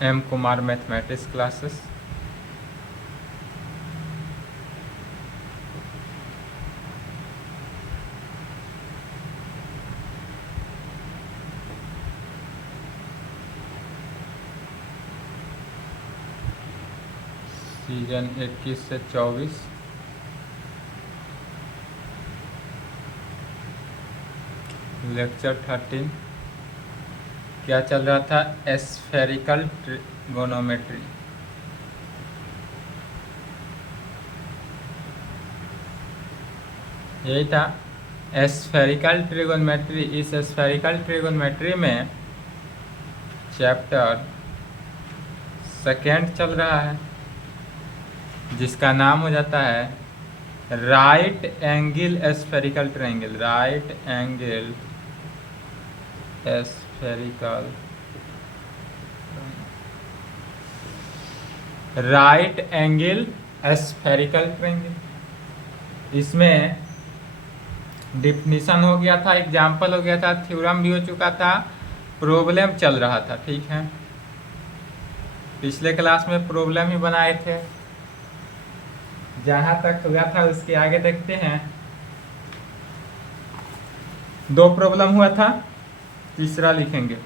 M Kumar mathematics classes. Season 21 से 24। Lecture 13 क्या चल रहा था? Spherical trigonometry. यही था एस्फेरिकल ट्रिगोनोमेट्री। इस एस्फेरिकल ट्रिगोनोमेट्री में चैप्टर सेकेंड चल रहा है, जिसका नाम हो जाता है right angle spherical triangle. Right angle spherical right angle spherical triangle. इसमें डिफिनीशन हो गया था, एग्जाम्पल हो गया था, थ्योरम भी हो चुका था, प्रॉब्लम चल रहा था। ठीक है, पिछले क्लास में प्रॉब्लम ही बनाए थे। जहां तक हुआ था उसके आगे देखते हैं। 2 प्रॉब्लम हुआ था, तीसरा लिखेंगे।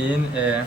इन ए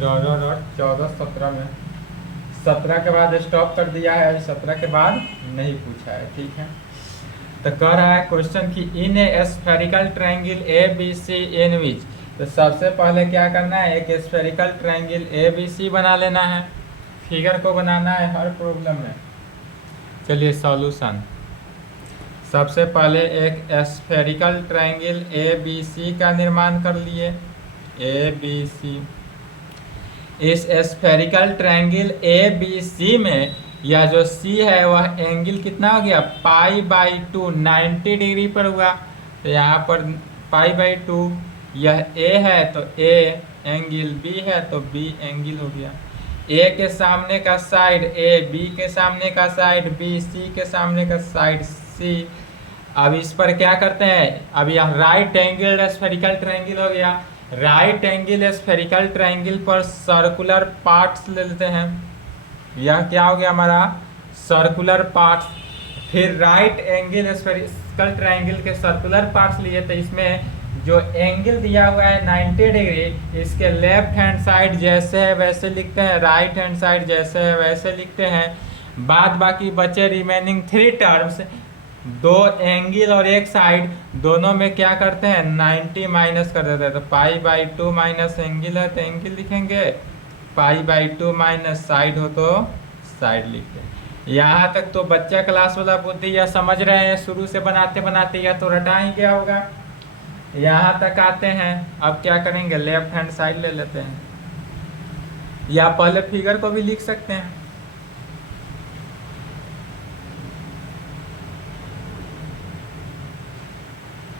डॉट 14-17 में 17 के बाद स्टॉप कर दिया है, 17 के बाद नहीं पूछा है। ठीक है, तो कह रहा है क्वेश्चन कि in a spherical triangle A B C in which. तो सबसे पहले क्या करना है, एक spherical triangle A B C बना लेना है। फिगर को बनाना है हर प्रॉब्लम में। चलिए सॉल्यूशन। सबसे पहले एक spherical triangle A B C का निर्माण कर लिए। ए बी सी, इस spherical triangle A B C में यह जो सी है वह एंगल कितना हो गया, π/2, 90 डिग्री पर हुआ। तो यहाँ पर π/2, यह ए है तो ए एंगल, बी है तो बी एंगल हो गया। ए के सामने का साइड ए, बी के सामने का साइड बी, सी के सामने का साइड सी। अब इस पर क्या करते हैं, अब यह राइट एंगल स्फेरिकल ट्रायंगल हो गया। राइट एंगल स्फेरिकल ट्रायंगल पर सर्कुलर पार्ट्स ले लेते हैं। यह क्या हो गया हमारा, सर्कुलर पार्ट्स। फिर राइट एंगल स्फेरिकल ट्रायंगल के सर्कुलर पार्ट्स लिए, तो इसमें जो एंगल दिया हुआ है 90 डिग्री, इसके लेफ्ट हैंड साइड जैसे है वैसे लिखते हैं, राइट हैंड साइड जैसे है वैसे लिखते हैं। बाद बाकी बचे रिमेनिंग 3 टर्म्स, 2 एंगल और एक साइड, दोनों में क्या करते हैं 90 माइनस कर देते हैं। तो π/2 माइनस एंगल है तो एंगल लिखेंगे, π/2 माइनस साइड हो तो साइड लिखते हैं। यहाँ तक तो बच्चा क्लास वाला बुद्धि यह समझ रहे हैं, शुरू से बनाते बनाते यह तो रटा ही गया होगा। यहाँ तक आते हैं, अब क्या करेंगे, लेफ्ट हैंड साइड ले लेते हैं, या पहले फिगर को भी लिख सकते हैं।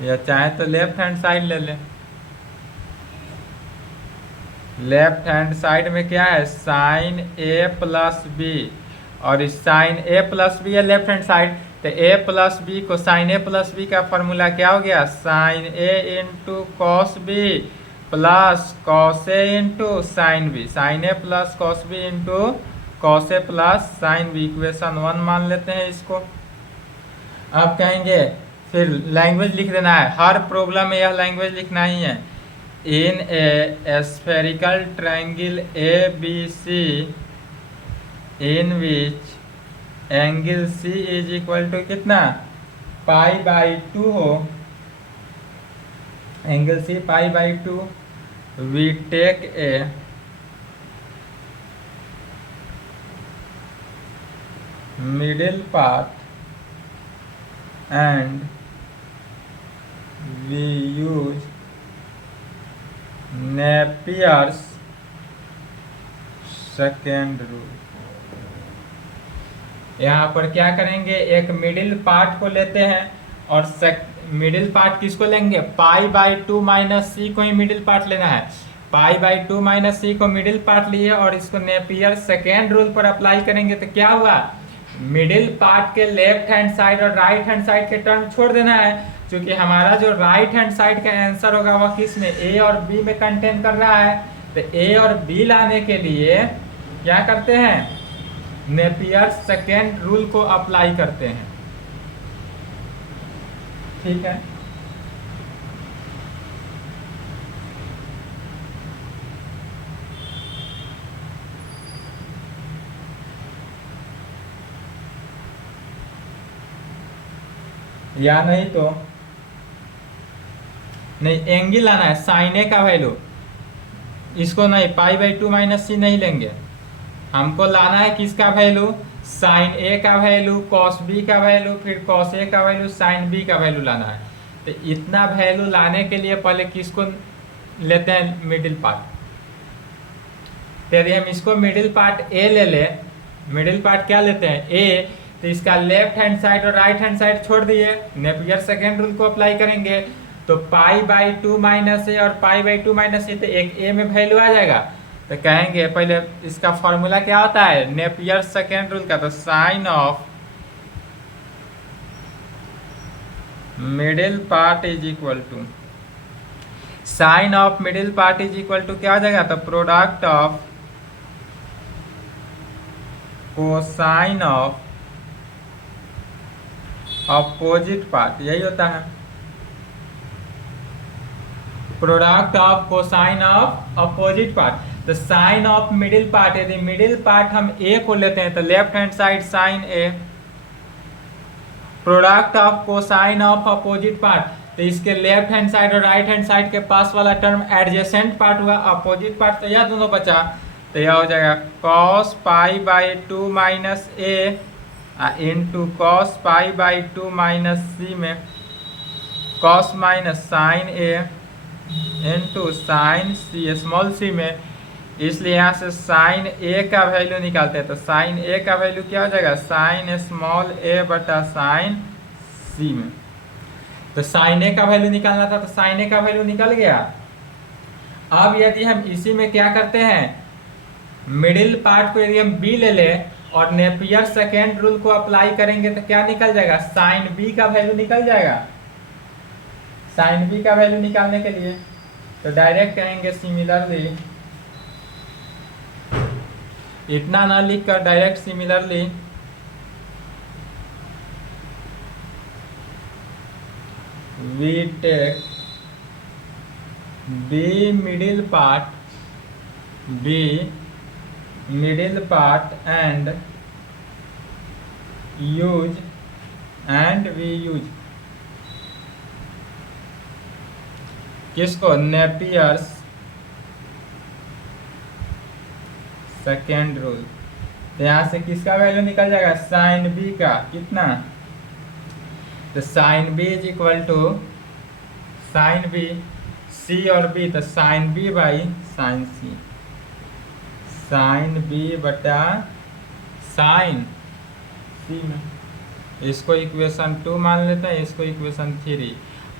या चाहे तो लेफ्ट हैंड साइड ले लें। लेफ्ट हैंड साइड में क्या है, साइन ए प्लस बी, और इस साइन ए प्लस बी है लेफ्ट हैंड साइड, तो ए प्लस बी को, साइन ए प्लस बी का फॉर्मूला क्या हो गया, sine A into cos B plus cos A into sine B. Sine A plus cos B into cos A plus sine B, equation 1 मान लेते हैं इसको। अब कहेंगे फिर लैंग्वेज लिख देना है, हर प्रॉब्लम में यह लैंग्वेज लिखना ही है। In a spherical triangle A B C in which angle C is equal to कितना, π/2 हो, angle C π/2, we take a middle part and we use Napier's second rule। यहाँ पर क्या करेंगे, एक मिडिल पार्ट को लेते हैं और मिडिल पार्ट किसको लेंगे, π/2 माइनस सी को ही मिडिल पार्ट लेना है। π/2 माइनस सी को मिडिल पार्ट लिए और इसको नेपियर सेकेंड रूल पर अप्लाई करेंगे तो क्या हुआ, मिडिल पार्ट के लेफ्ट हैंड साइड और राइट हैंड साइड के टर्म छोड़ देना है, क्योंकि हमारा जो राइट हैंड साइड का आंसर होगा वह किस में, ए और बी में कंटेन कर रहा है। तो ए और बी लाने के लिए क्या करते हैं, नेपियर सेकेंड रूल को अप्लाई करते हैं। ठीक है, या नहीं तो नहीं, एंगल लाना है, साइन ए का वैल्यू, इसको नहीं π/2 माइनस सी नहीं लेंगे, हमको लाना है किसका वैल्यू, साइन ए का वैल्यू, कॉस बी का वैल्यू, फिर कॉस ए का वैल्यू, साइन बी का वैल्यू लाना है। तो इतना वैल्यू लाने के लिए पहले किसको लेते हैं, मिडिल पार्ट। तो यदि हम इसको मिडिल पार्ट ए ले ले, मिडिल पार्ट क्या लेते हैं, ए, तो इसका लेफ्ट हैंड साइड और राइट हैंड साइड छोड़ दिए, नेपियर सेकेंड रूल को अप्लाई करेंगे तो π/2 माइनस ए और π/2 माइनस ए, तो एक ए में वैल्यू आ जाएगा। तो कहेंगे पहले इसका फॉर्मूला क्या होता है, नेपियर सेकेंड रूल का, तो sine of middle part is equal to, sine of middle part is equal to क्या हो जाएगा, तो product of cosine of opposite part, यही होता है, product of cosine of opposite part. तो साइन ऑफ मिडिल पार्ट, यदि मिडिल पार्ट हम ए को लेते हैं तो left hand side sine A, product of cosine of opposite part, तो इसके लेफ्ट हैंड साइड और राइट हैंड साइड के पास वाला टर्म एडजेसेंट पार्ट हुआ, अपोजिट पार्ट, तो यह दोनों बचा, तो यह हो जाएगा cos π/2 माइनस ए इंटू cos π/2 माइनस सी में cos minus sign A into sign C small C में, इसलिए यहाँ से साइन ए का वैल्यू निकालते हैं, तो साइन ए का वैल्यू क्या हो जाएगा, साइन स्मॉल ए बटा साइन सी में। तो साइन ए का वैल्यू निकालना था तो साइन ए का वैल्यू निकल गया। अब यदि हम इसी में क्या करते हैं, मिडिल पार्ट को यदि हम बी ले ले और नेपियर सेकेंड रूल को अप्लाई करेंगे तो क्या निकल जाएगा, साइन बी का वैल्यू निकल जाएगा। साइन बी का वैल्यू निकालने के लिए तो डायरेक्ट कहेंगे सिमिलरली, इतना ना लिख कर direct similarly we take B middle part, B middle part and we use किसको, नेपियर्स सेकेंड रूल। तो यहाँ से किसका वैल्यू निकल जाएगा, साइन बी का, कितना, तो sine B is equal to sine B, C और बी, तो sine B by sine C, sine B बटा साइन सी में, इसको इक्वेशन 2 मान लेते हैं, इसको इक्वेशन 3।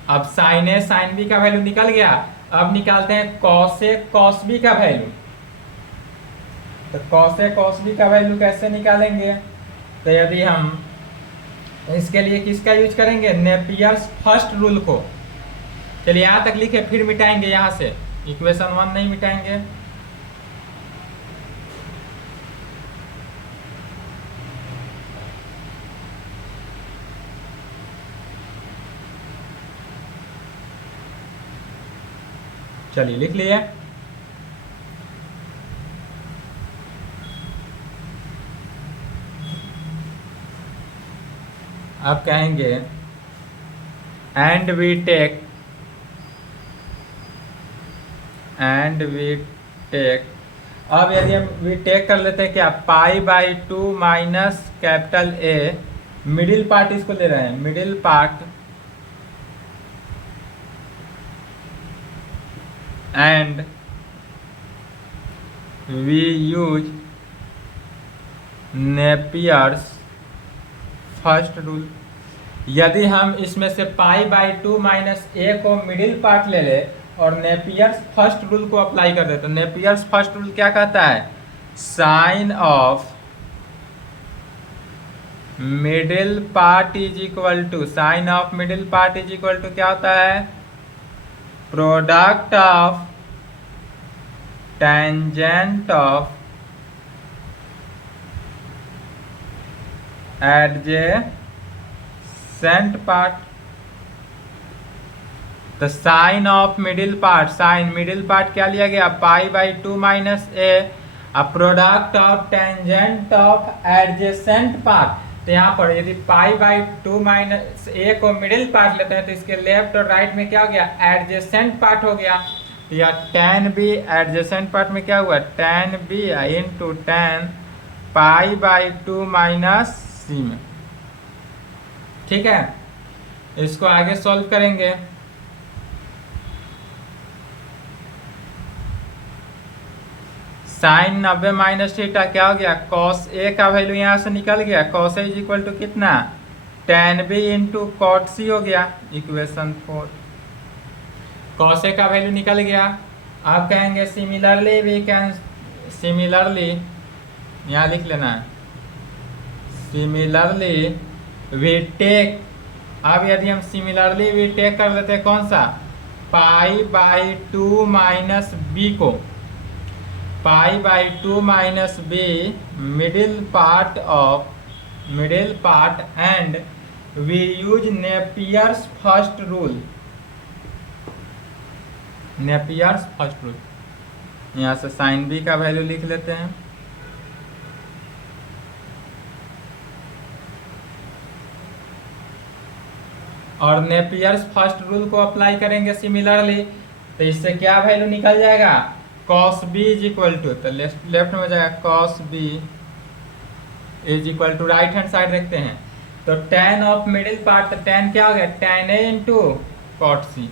अब साइन ए साइन बी का वैल्यू निकल गया, अब निकालते हैं कॉस ए कॉस बी का वैल्यू। तो कॉस ए कॉस बी का वैल्यू कैसे निकालेंगे, तो यदि हम इसके लिए किसका यूज करेंगे, नेपियर्स फर्स्ट रूल को। चलिए यहाँ तक लिखे, फिर मिटाएंगे, यहाँ से इक्वेशन 1 नहीं मिटाएंगे। चलिए लिख लिए, अब कहेंगे एंड वी टेक अब यदि हम वी टेक कर लेते हैं क्या, π/2 minus capital A, middle part इसको ले रहे हैं, middle part and we use Napier's first rule. यदि हम इसमें से π/2 माइनस ए को मिडिल पार्ट ले ले और नेपियर्स फर्स्ट रूल को अप्लाई कर दे, तो नेपियर्स फर्स्ट रूल क्या कहता है, sine of middle part is equal to, sine of middle part is equal to क्या होता है, product of tangent of adjacent part. तो sine of middle part, sine middle part क्या लिया गया, π/2 minus A, product of tangent of adjacent part. तो यहाँ पर यदि π/2 माइनस ए को मिडिल पार्ट लेते हैं तो इसके लेफ्ट और राइट में क्या हो गया, एडजेसेंट पार्ट हो गया। तो या tan b एडजेसेंट पार्ट में क्या हुआ, tan b into tan π/2 minus C में। ठीक है, इसको आगे सॉल्व करेंगे। साइन 90 माइनस थीटा क्या हो गया, कॉस ए का वैल्यू यहाँ से निकल गया, cos A is equal to कितना, tan b into cot C हो गया, इक्वेशन 4। कॉस ए का वैल्यू निकल गया। आप कहेंगे सिमिलरली वी कैन, सिमिलरली यहाँ लिख लेना है, सिमिलरली वी टेक। अब यदि हम सिमिलरली वी टेक कर लेते हैं कौन सा, π/2 माइनस बी को, π/2 minus B middle part of, middle part and we use Napier's first rule, Napier's first rule. यहाँ से साइन बी का वैल्यू लिख लेते हैं, और नेपियर्स फर्स्ट रूल को अप्लाई करेंगे सिमिलरली, तो इससे क्या वैल्यू निकल जाएगा, cos b is equal to, तो लेफ्ट में हो जाएगा cos b is equal to, right hand side देखते हैं तो tan ऑफ मिडिल पार्ट, तो tan क्या हो गया, tan a into cot C,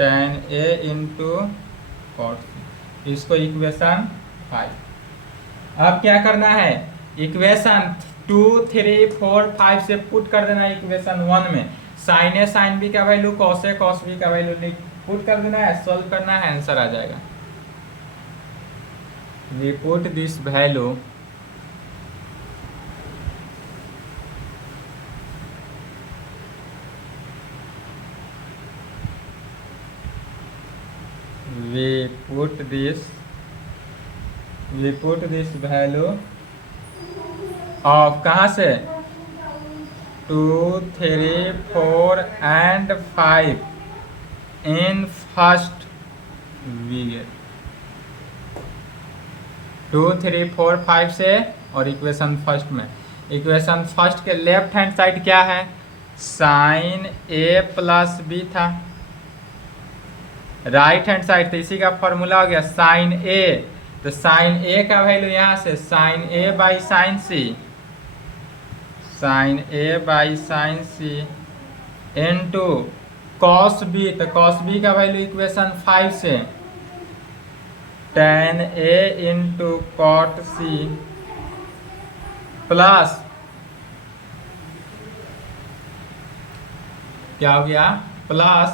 tan a into cot C, इसको इक्वेशन 5। अब क्या करना है, इक्वेशन 2, 3, 4, 5 से पुट कर देना इक्वेशन 1 में, साइन ए साइन बी का value, cos A cos B का वैल्यू पुट कर देना है, सॉल्व करना है, आंसर आ जाएगा। We put this value, we put this value of कहाँ से, 2, 3, 4 and 5 in first विकेट, 2, 3, 4, 5 से, और इक्वेशन फर्स्ट में, इक्वेशन फर्स्ट के लेफ्ट हैंड साइड क्या है, साइन ए प्लस बी था, राइट हैंड साइड तो इसी का फॉर्मूला हो गया साइन ए, तो साइन ए का वैल्यू यहाँ से sine A by sine C, sine A by sine C into cos B, तो कॉस बी का वैल्यू इक्वेशन 5 से tan a into cot C plus क्या हो गया, plus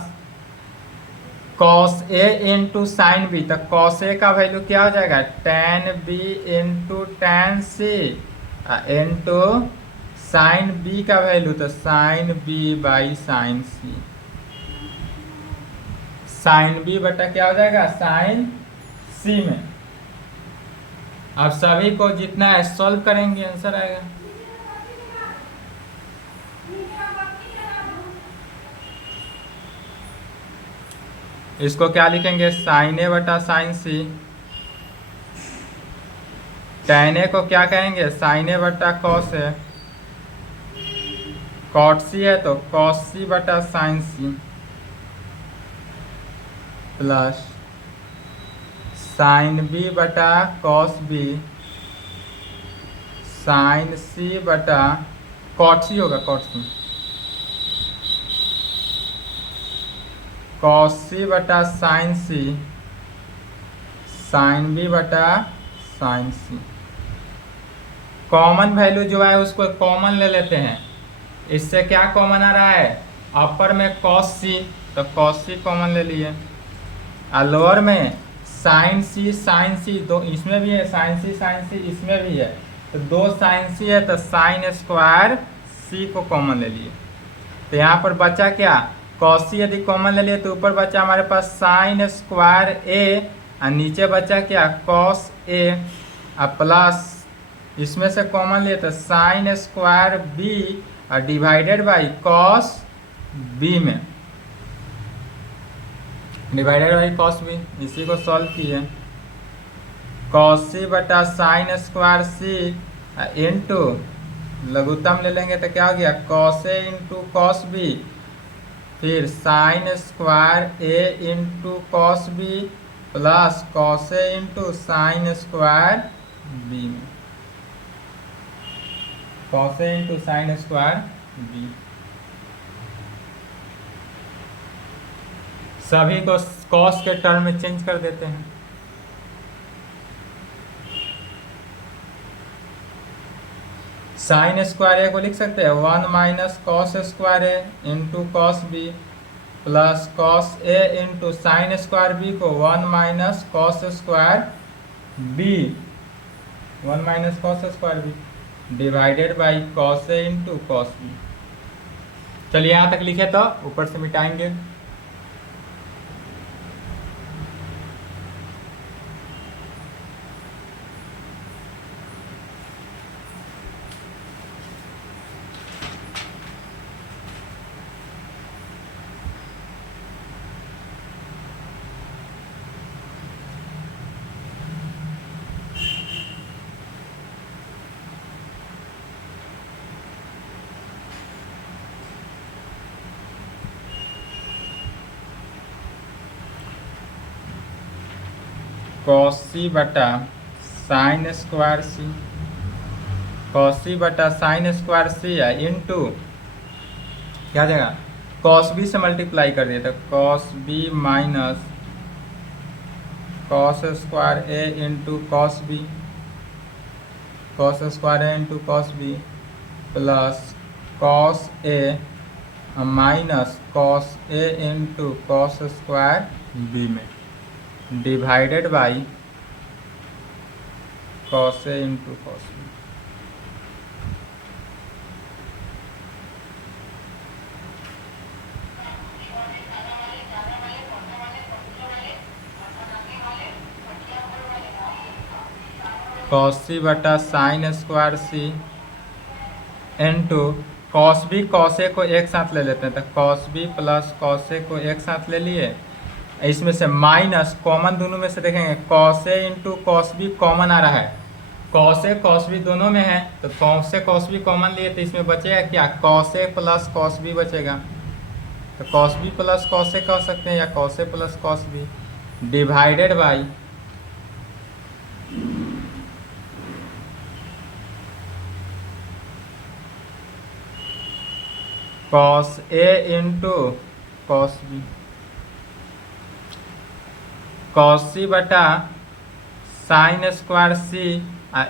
cos a into sine B, तो cos a का value क्या हो जाएगा, tan b into tan c into sine b का वैल्यू, तो sine b by sine c, sine b बटा क्या हो जाएगा, साइन c में। अब सभी को जितना है सॉल्व करेंगे, आंसर आएगा। इसको क्या लिखेंगे, साइन ए बटा साइन सी, tan ए को क्या कहेंगे, साइन ए बटा कॉस ए, कॉट सी है तो कॉस सी बटा sine C plus sine B बटा कॉस बी साइन सी बटा कॉट सी होगा, कॉट सी कॉस सी बटा साइन सी साइन बी बटा साइन सी। कॉमन वैल्यू जो है उसको कॉमन ले लेते हैं। इससे क्या कॉमन आ रहा है, अपर में कॉस सी तो कॉस सी कॉमन ले लिए, और लोअर में साइन सी दो इसमें भी है, साइन सी इसमें भी है, तो दो साइन सी है तो साइन स्क्वायर सी को कॉमन ले लिए। तो यहाँ पर बचा क्या, कॉस सी यदि कॉमन ले लिए तो ऊपर बचा हमारे पास साइन स्क्वायर ए और नीचे बचा क्या कॉस ए और प्लस इसमें से कॉमन लिए तो साइन स्क्वायर बी और डिवाइडेड बाई कॉस बी में, डिवाइडेड बाई कॉस बी। इसी को सॉल्व किए, कॉस सी बटा साइन स्क्वायर सी इंटू लघुत्तम ले लेंगे तो क्या हो गया cos A into cos B, फिर sine square A into cos B plus cos A into sine square B में, cos A into sine square B. सभी को कॉस के टर्म में चेंज कर देते हैं। साइन स्क्वायर ए को लिख सकते हैं 1 minus cos square A into cos B plus cos A into sine square B को 1 minus cos square B, 1 minus cos square B divided by cos A into cos B. चलिए यहाँ तक लिखे तो ऊपर से मिटाएंगे। कॉस सी बटा sine square सी, cos C बटा साइन स्क्वायर सी है इंटू क्या देगा कॉस बी से मल्टीप्लाई कर दिया तो cos B minus cos square A into cos B, cos square A into cos B plus cos A minus cos A into cos square B में divided by cos A into cos B. Cos C बटा sine square C into cos B cos A को एक साथ ले लेते हैं तो cos B plus cos A को एक साथ ले लिए, इसमें से माइनस कॉमन दोनों में से देखेंगे cos A into cos B common आ रहा है, कॉस ए कॉस बी दोनों में है तो cos A cos B common लिए तो इसमें बचेगा क्या cos A plus cos B बचेगा, तो cos B plus cos A कह सकते हैं या cos A plus cos B divided by cos A into cos B, cos C बटा साइन स्क्वायर सी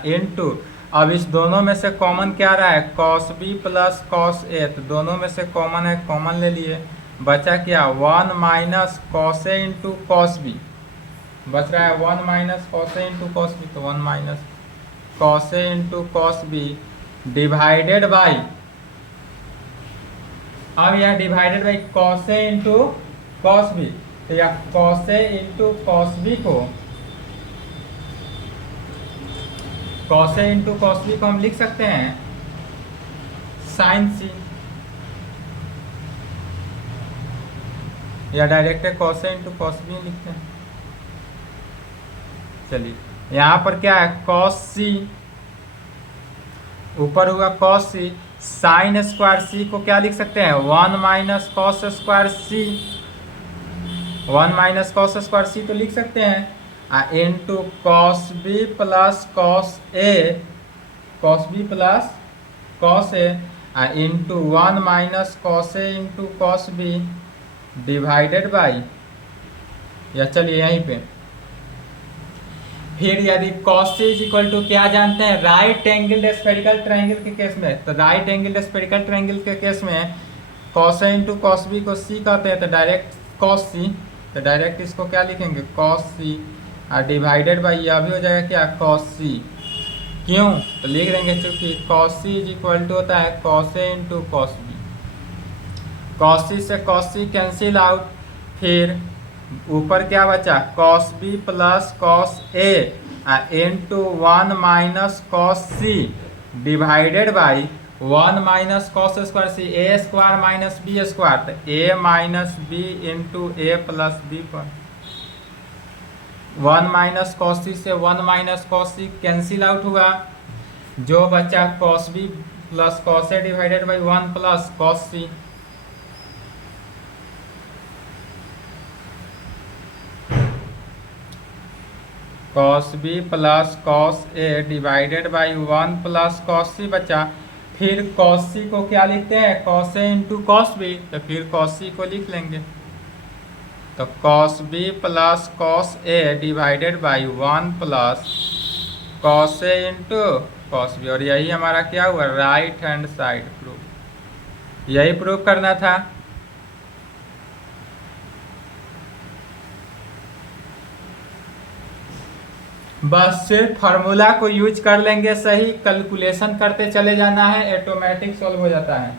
इंटू अब इस दोनों में से कॉमन क्या रहा है cos B plus cos A, तो दोनों में से कॉमन है कॉमन ले लिए, बचा क्या 1 minus cos A into cos B, बच रहा है 1 minus cos A into cos B, तो 1 minus cos A into cos B divided by, अब यह divided by cos A into cos B, तो यह cos A into cos B को cos A into cos B को हम लिख सकते हैं साइन सी, या direct cos A into cos B लिखते हैं। चलिए यहाँ पर क्या है कॉस सी ऊपर हुआ cos C, sine square C को क्या लिख सकते हैं 1 minus cos square C, 1 minus cos square C तो लिख सकते हैं into cos B plus cos A, cos B plus cos A into 1 minus cos A into cos B divided by, या चलिए यहीं पे फिर यदि cos c is equal to क्या जानते हैं राइट एंगल स्फेरिकल ट्रायंगल के केस में, तो राइट एंगल स्फेरिकल ट्रायंगल के केस में cos a into cos B को c कहते हैं, तो डायरेक्ट cos c, तो डायरेक्ट इसको क्या लिखेंगे cos c और डिवाइडेड बाई यह भी हो जाएगा क्या cos c, क्यों तो लिख देंगे चूंकि cos c is equal to होता है cos a into cos B, cos c से cos c कैंसिल आउट, फिर ऊपर क्या बचा cos b plus cos a into 1 minus cos c divided by 1 minus cos square C, A square minus B square, तो A minus B into A plus B पर 1 minus cos C से 1 minus cos C cancel out हुआ, जो बचा cos b plus cos a divided by 1 plus cos c, cos b plus cos a divided by 1 plus cos c बचा, फिर cos c को क्या लिखते हैं cos a into cos b, तो फिर cos c को लिख लेंगे, तो cos b plus cos a divided by 1 plus cos a into cos b, और यही हमारा क्या हुआ राइट हैंड साइड प्रूफ, यही प्रूफ करना था। बस सिर्फ फार्मूला को यूज कर लेंगे, सही कैलकुलेशन करते चले जाना है, ऑटोमेटिक सॉल्व हो जाता है।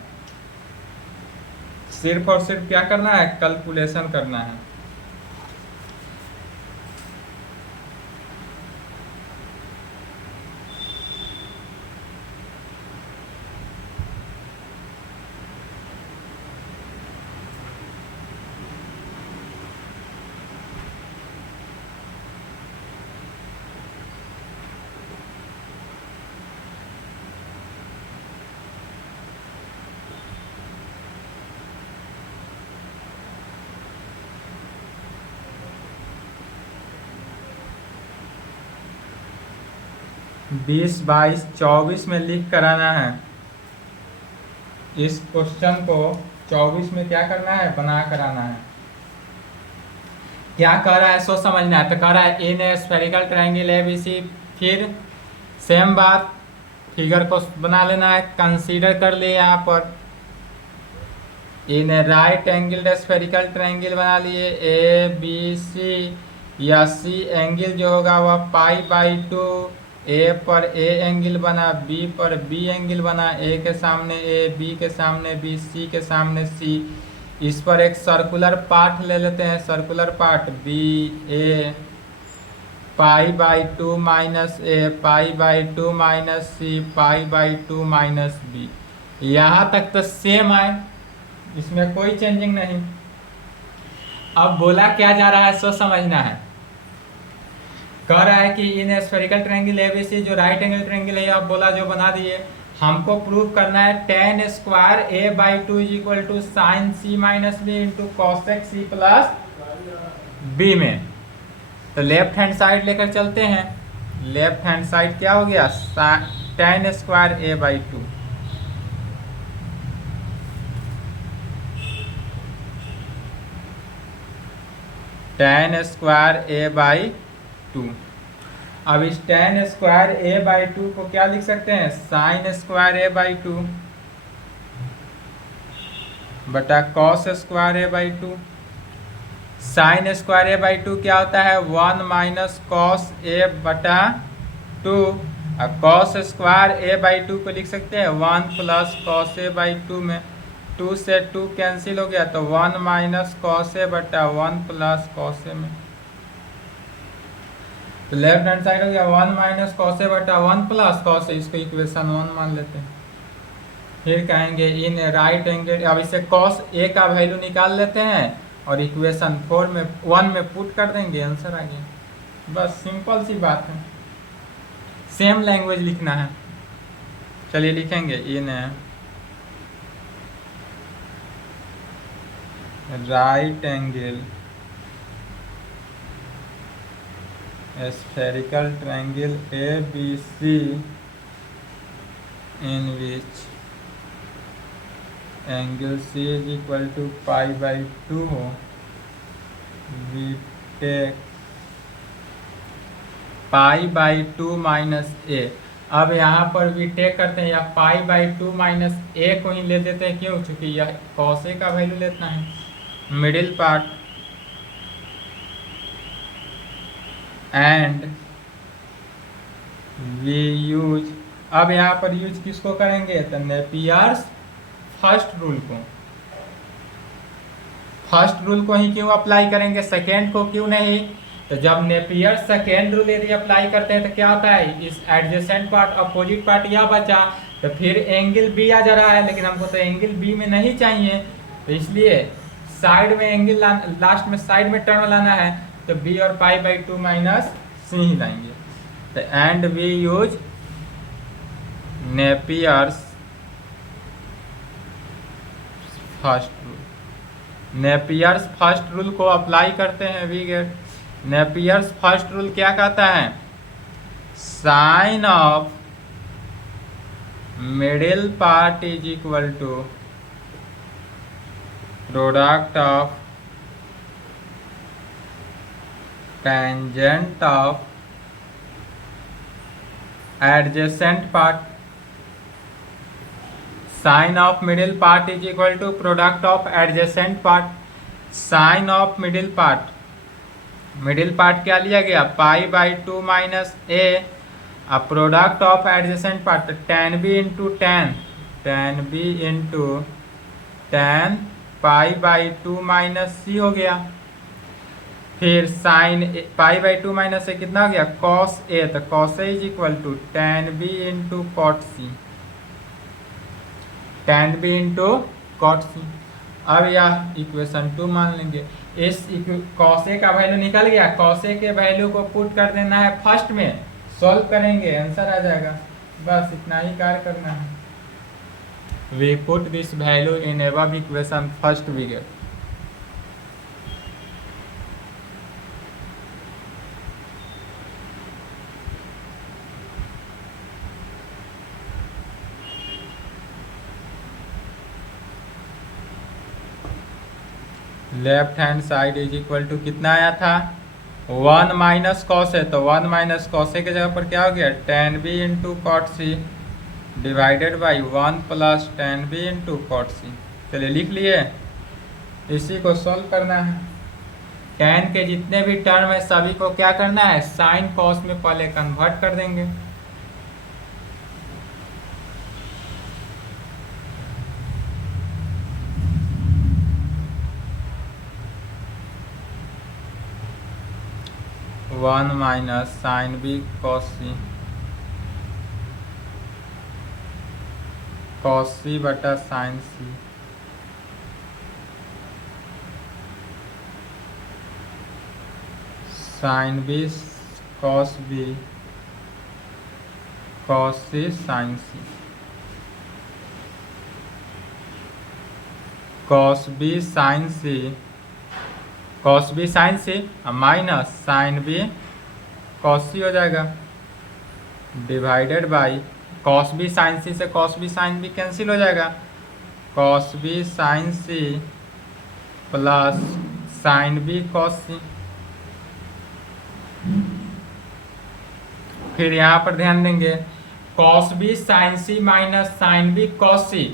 सिर्फ और सिर्फ क्या करना है कैलकुलेशन करना है। बीस बाईस 24 में लिख कर आना है, इस क्वेश्चन को 24 में क्या करना है बना कर आना है। क्या कह रहा है सो समझना है, तो कह रहा है इन स्फेरिकल ट्रायंगल एबीसी, फिर सेम बात फिगर को बना लेना है, कंसीडर कर लिए यहाँ पर in right angle spherical triangle बना लिए ए बी सी, या सी एंगल जो होगा वह पाई बाई 2, ए पर ए एंगल बना, बी पर बी एंगल बना, ए के सामने ए, बी के सामने बी, सी के सामने सी। इस पर एक सर्कुलर पार्ट ले लेते हैं, circular part B A, pi by 2 minus A, pi by 2 minus C, pi by 2 minus B. यहाँ तक तो सेम है, इसमें कोई चेंजिंग नहीं। अब बोला क्या जा रहा है सो समझना है। कह रहा है कि इन स्फेरिकल ट्रायंगल एबीसी जो राइट एंगल ट्रायंगल है, अब बोला जो बना दिए, हमको प्रूव करना है tan square a by 2 is equal to sine C minus B into cosec C plus B में। तो लेफ्ट हैंड साइड लेकर चलते हैं, लेफ्ट हैंड साइड क्या हो गया tan square a by 2, tan square a by 2। अब इस tan स्क्वायर a बाई 2 को क्या लिख सकते हैं साइन स्क्वायर a बाई 2 बटा cos square a by 2। Sine square a by 2 क्या होता है 1 माइनस कॉस a बटा 2, और कॉस स्क्वायर a बाई 2 को लिख सकते हैं 1 प्लस कॉस a बाई 2 में 2 से 2 कैंसिल हो गया, तो 1 माइनस कॉस a बटा 1 प्लस कॉस a में। तो लेफ्ट हैंड साइड हो गया 1 माइनस कॉस a बटा 1 प्लस कॉस a, इसको इक्वेशन 1 मान लेते हैं। फिर कहेंगे इन राइट एंगल, अब इसे कॉस a का वैल्यू निकाल लेते हैं और इक्वेशन 1 में पुट कर देंगे, आंसर आ गया। बस सिंपल सी बात है, सेम लैंग्वेज लिखना है। चलिए लिखेंगे in right angle spherical triangle ABC in which angle C is equal to pi by 2, we take pi by 2 minus A. अब यहाँ पर भी टेक करते हैं या पाई बाई 2 माइनस ए को ही ले लेते हैं, क्यों? चूंकि यह कॉस ए का वैल्यू लेना है। Middle part and we use, अब यहाँ पर यूज किसको करेंगे? तो नेपियर्स फर्स्ट रूल को। फर्स्ट रूल को ही क्यों अप्लाई करेंगे, सेकेंड को क्यों नहीं? तो जब नेपियर सेकेंड रूल यदि अप्लाई करते हैं तो क्या होता है, इस एडजेसेंट पार्ट अपोजिट पार्ट यह बचा, तो फिर एंगल बी आ जा रहा है, लेकिन हमको तो एंगल बी में नहीं चाहिए, तो इसलिए साइड में एंगल लास्ट में साइड में टर्म लाना है, तो बी और पाई बाई 2 माइनस सी ही लाएंगे। तो and we use Napier's first rule. Napier's first rule को अप्लाई करते हैं, we get Napier's first rule क्या कहता है? Sine of middle part is equal to product of tangent of adjacent part. Sine of middle part is equal to product of adjacent part. Sine of middle part, middle part क्या लिया गया? Pi by 2 minus A. अब product of adjacent part tan b into tan b into tan pi by 2 minus C हो गया। फिर sine pi by 2 minus A कितना हो गया? कॉस ए, तो cos A is equal to tan b into cot C, tan b into cot C. अब यह equation 2 मान लेंगे। इस कॉस ए का वैल्यू निकल गया, कॉस ए के वैल्यू को पुट कर देना है फर्स्ट में, सॉल्व करेंगे आंसर आ जाएगा, बस इतना ही कार्य करना है। We put this value in above equation first we get. Left hand side is equal to कितना आया था? 1 माइनस कॉस है, तो 1 माइनस कॉस के जगह पर क्या हो गया? tan b into cot C divided by 1 plus tan b into cot C. चलिए लिख लिए, इसी को सॉल्व करना है। tan के जितने भी टर्म है सभी को क्या करना है? साइन कॉस में पहले कन्वर्ट कर देंगे। One minus sine B cos C बटा sine C, sine B cos C sine C, cos B sine C minus sine B cos C हो जाएगा, divided by cos B sine C से cos B sine B cancel हो जाएगा, cos B sine C plus sine B cos C. फिर यहाँ पर ध्यान देंगे, cos B sine C minus sine B cos C,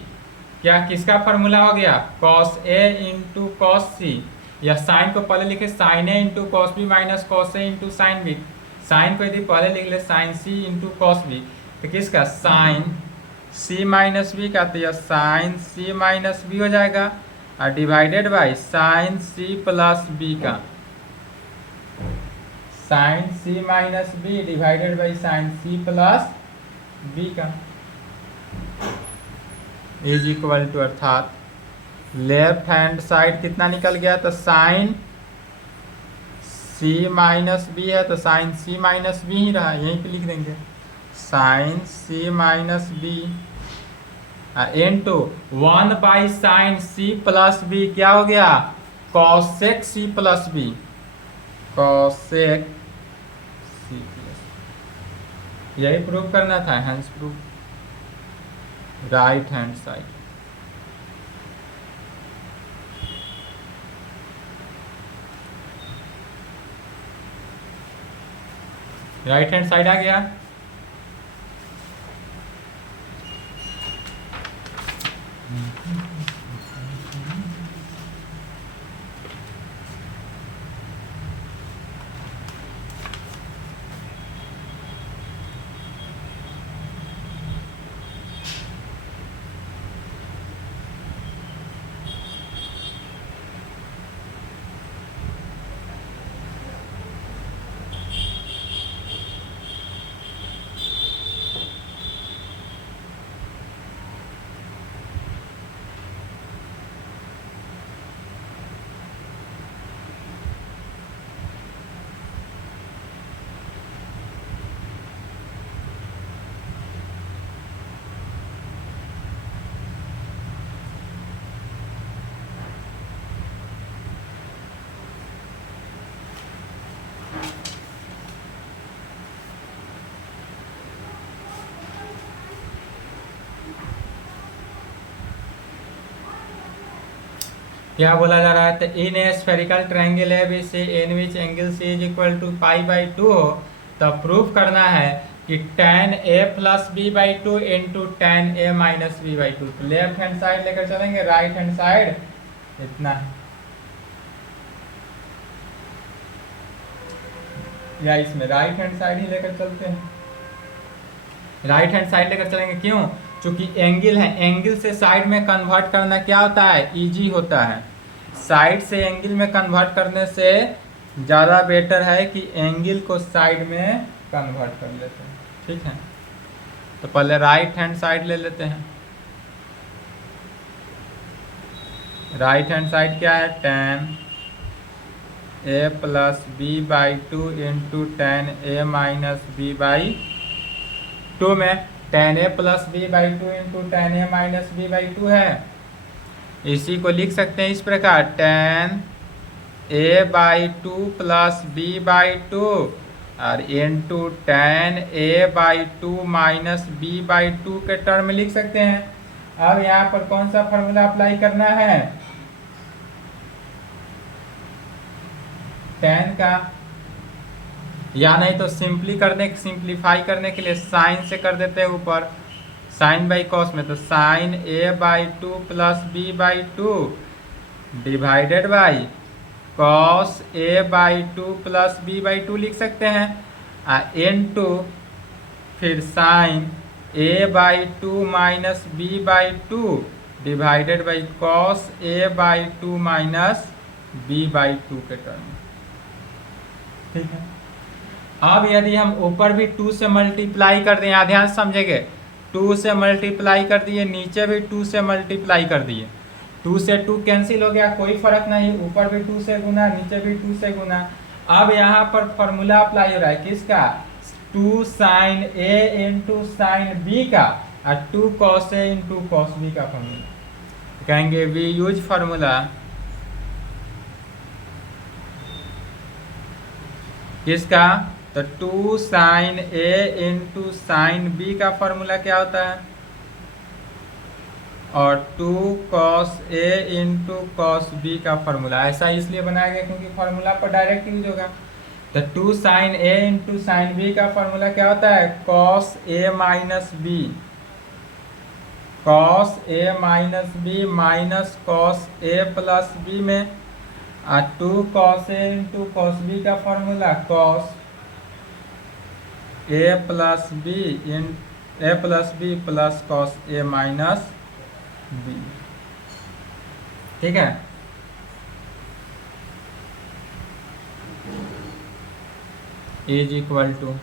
क्या किसका फॉर्मूला हो गया? Cos A into cos C, या साइन को पहले लिखे sine A into cos B minus cos A into sine B, sine को यदि पहले लिख ले sine C into cos B, तो किसका? साइन सी माइनस बी का, तो यह साइन सी माइनस बी हो जाएगा, और divided by sine C plus B का, sine C minus B divided by sine C plus B का इज इक्वल टू, अर्थात लेफ्ट हैंड साइड कितना निकल गया? तो साइन सी माइनस बी है, तो साइन सी माइनस बी ही रहा, यहीं पे लिख देंगे sine C minus B into 1 by sine C plus B, क्या हो गया? Cosec C plus B, cosec C plus, यही प्रूव करना था, hence prove right hand side. Right hand side आ गया। क्या बोला जा रहा है, तो इन ए स्फेरिकल ट्रायंगल है बी से in which angle C is equal to pi by two हो, तो प्रूफ करना है कि tan a plus B by two into tan a minus B by two. तो लेफ्ट हैंड साइड लेकर चलेंगे, राइट हैंड साइड इतना है, या इसमें राइट हैंड साइड ही लेकर चलते हैं, राइट हैंड साइड लेकर चलेंगे। क्यों? क्योंकि एंगल है, एंगल से साइड में कन्वर्ट करना क्या होता है, इजी होता है। साइड से एंगल में कन्वर्ट करने से ज़्यादा बेटर है कि एंगल को साइड में कन्वर्ट कर लेते हैं, ठीक है। तो पहले राइट हैंड साइड ले लेते हैं। राइट हैंड साइड क्या है, tan a plus B by two into tan a minus B by two में tan a plus B by two into tan a minus B by two है। इसी को लिख सकते हैं इस प्रकार, tan a by two plus B by two और into tan a by two minus B by two के टर्म में लिख सकते हैं। अब यहाँ पर कौन सा फॉर्मूला अप्लाई करना है, tan का, या नहीं तो सिंप्लीफाई करने के लिए साइन से कर देते हैं ऊपर, साइन बाई कॉस में, तो sine a by two plus B by two divided by cos a by two plus B by two लिख सकते हैं, इनटू फिर sine a by two minus B by two divided by cos a by two minus B by two के term, ठीक है। अब यदि हम ऊपर भी 2 से मल्टीप्लाई कर दें, यहाँ ध्यान समझेंगे, 2 से मल्टीप्लाई कर दिए, नीचे भी 2 से मल्टीप्लाई कर दिए, 2 से 2 कैंसिल हो गया, कोई फर्क नहीं, ऊपर भी 2 से गुना, नीचे भी 2 से गुना। अब यहाँ पर फॉर्मूला अप्लाई हो रहा है किसका, 2 sign A into sine B का और 2 cos A into cos B का फॉर्मूला। कहेंगे वी यूज फॉर्मूला किसका, तो 2 sign A into sine B का फॉर्मूला क्या होता है, और 2 cos A into cos B का फॉर्मूला। ऐसा इसलिए बनाया गया क्योंकि फॉर्मूला पर डायरेक्ट यूज होगा। तो 2 sign A into sine B का फॉर्मूला क्या होता है, cos A minus B, cos A minus B minus cos A plus B में, और 2 cos A into cos B का formula cos A plus B plus cos A minus B, ठीक है। Is equal to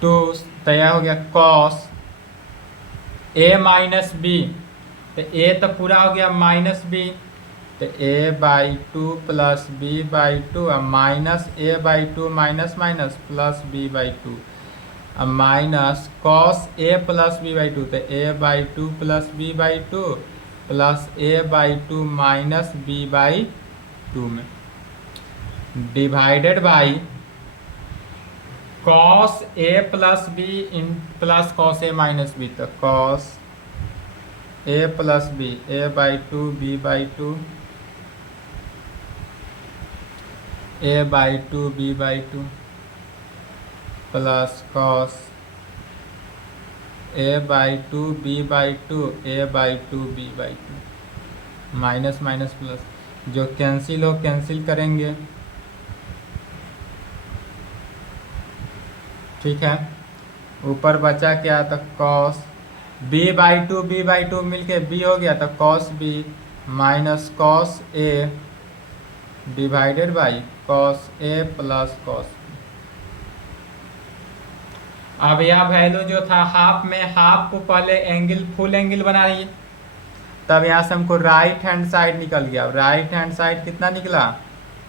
तो तैयार हो गया cos A minus B, तो ए तो पूरा हो गया माइनस बी, तो A by two plus B by two, minus A by two minus minus plus B by two, अब minus cos A plus B by two, तो A by two plus B by two plus A by two minus B by two में divided by cos A plus B in plus cos A minus B, तो cos A plus B A by two B by two A by two B by two plus cos A by two B by two A by two B by two, minus minus plus, जो cancel हो cancel करेंगे। ठीक है, ऊपर बचा क्या, तो cos B by two मिलके बी हो गया, तो cos B minus cos A divided by cos A plus cos B. अब यह वैल्यू जो था हाफ में, हाफ को पहले एंगल फुल एंगल बना रही है, तब यहाँ से हमको राइट हैंड साइड निकल गया। राइट हैंड साइड कितना निकला,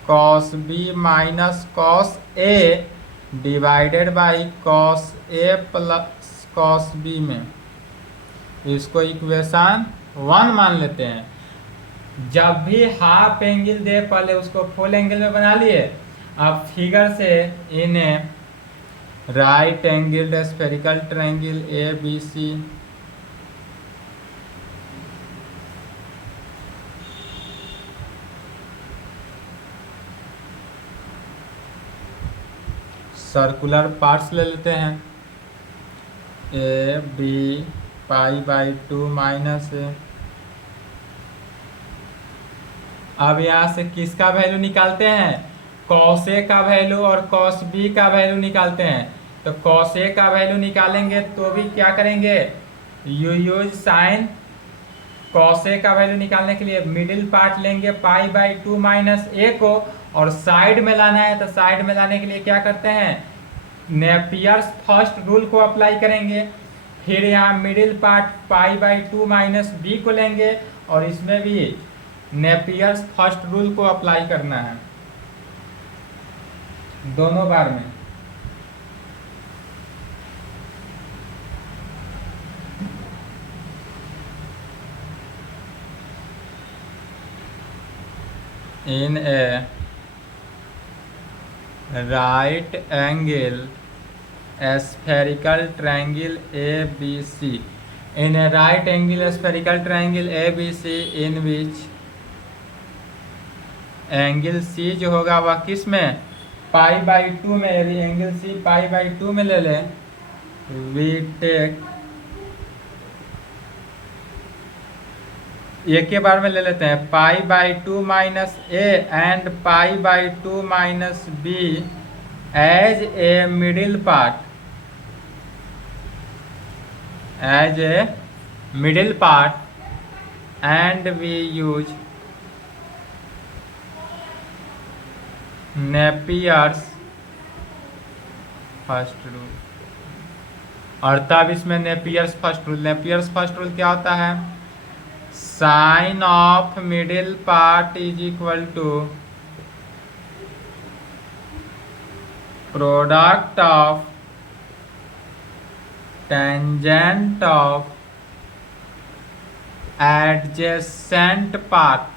cos B minus cos A divided by cos A plus cos B में, इसको इक्वेशन 1 मान लेते हैं। जब भी हाफ एंगल दे पहले उसको फुल एंगल में बना लिए। अब फिगर से इन्हें right angle spherical triangle A B C circular parts ले लेते हैं, A B pi by two minus A. अब यहाँ से किसका वैल्यू निकालते हैं, कॉस ए का वैल्यू और कॉस बी का वैल्यू निकालते हैं। तो कॉस ए का वैल्यू निकालेंगे तो भी क्या करेंगे, you use sign. Cos A का वैल्यू निकालने के लिए मिडिल पार्ट लेंगे पाई बाई टू माइनस ए को, और साइड में लाना है तो साइड में लाने के लिए क्या करते हैं, नेपियर्स फर्स्ट रूल को अप्लाई करेंगे। फिर यहाँ middle part pi by two minus B को लेंगे और इसमें भी नेपियर्स फर्स्ट रूल को अप्लाई करना है दोनों बार में। in a right angle spherical triangle ABC, in a right angle spherical triangle ABC in which angle C जो होगा वह किस में, पाई बाई टू में। यदि angle C pi by two में ले लें, वी टेक एक के बार में ले लेते हैं, pi by two minus A and pi by two minus B as a middle part, as a middle part and we use Napier's first rule. और तब इसमें Napier's first rule, Napier's first rule क्या होता है, sine of middle part is equal to product of tangent of adjacent part.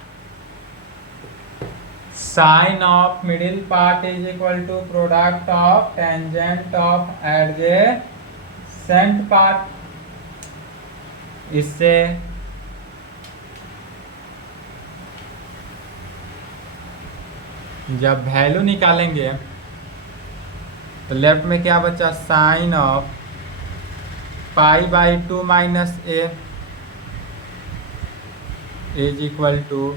Sine of middle part is equal to product of tangent of adjacent part. इससे जब value निकालेंगे तो left में क्या बचा, sine of pi by two minus A is equal to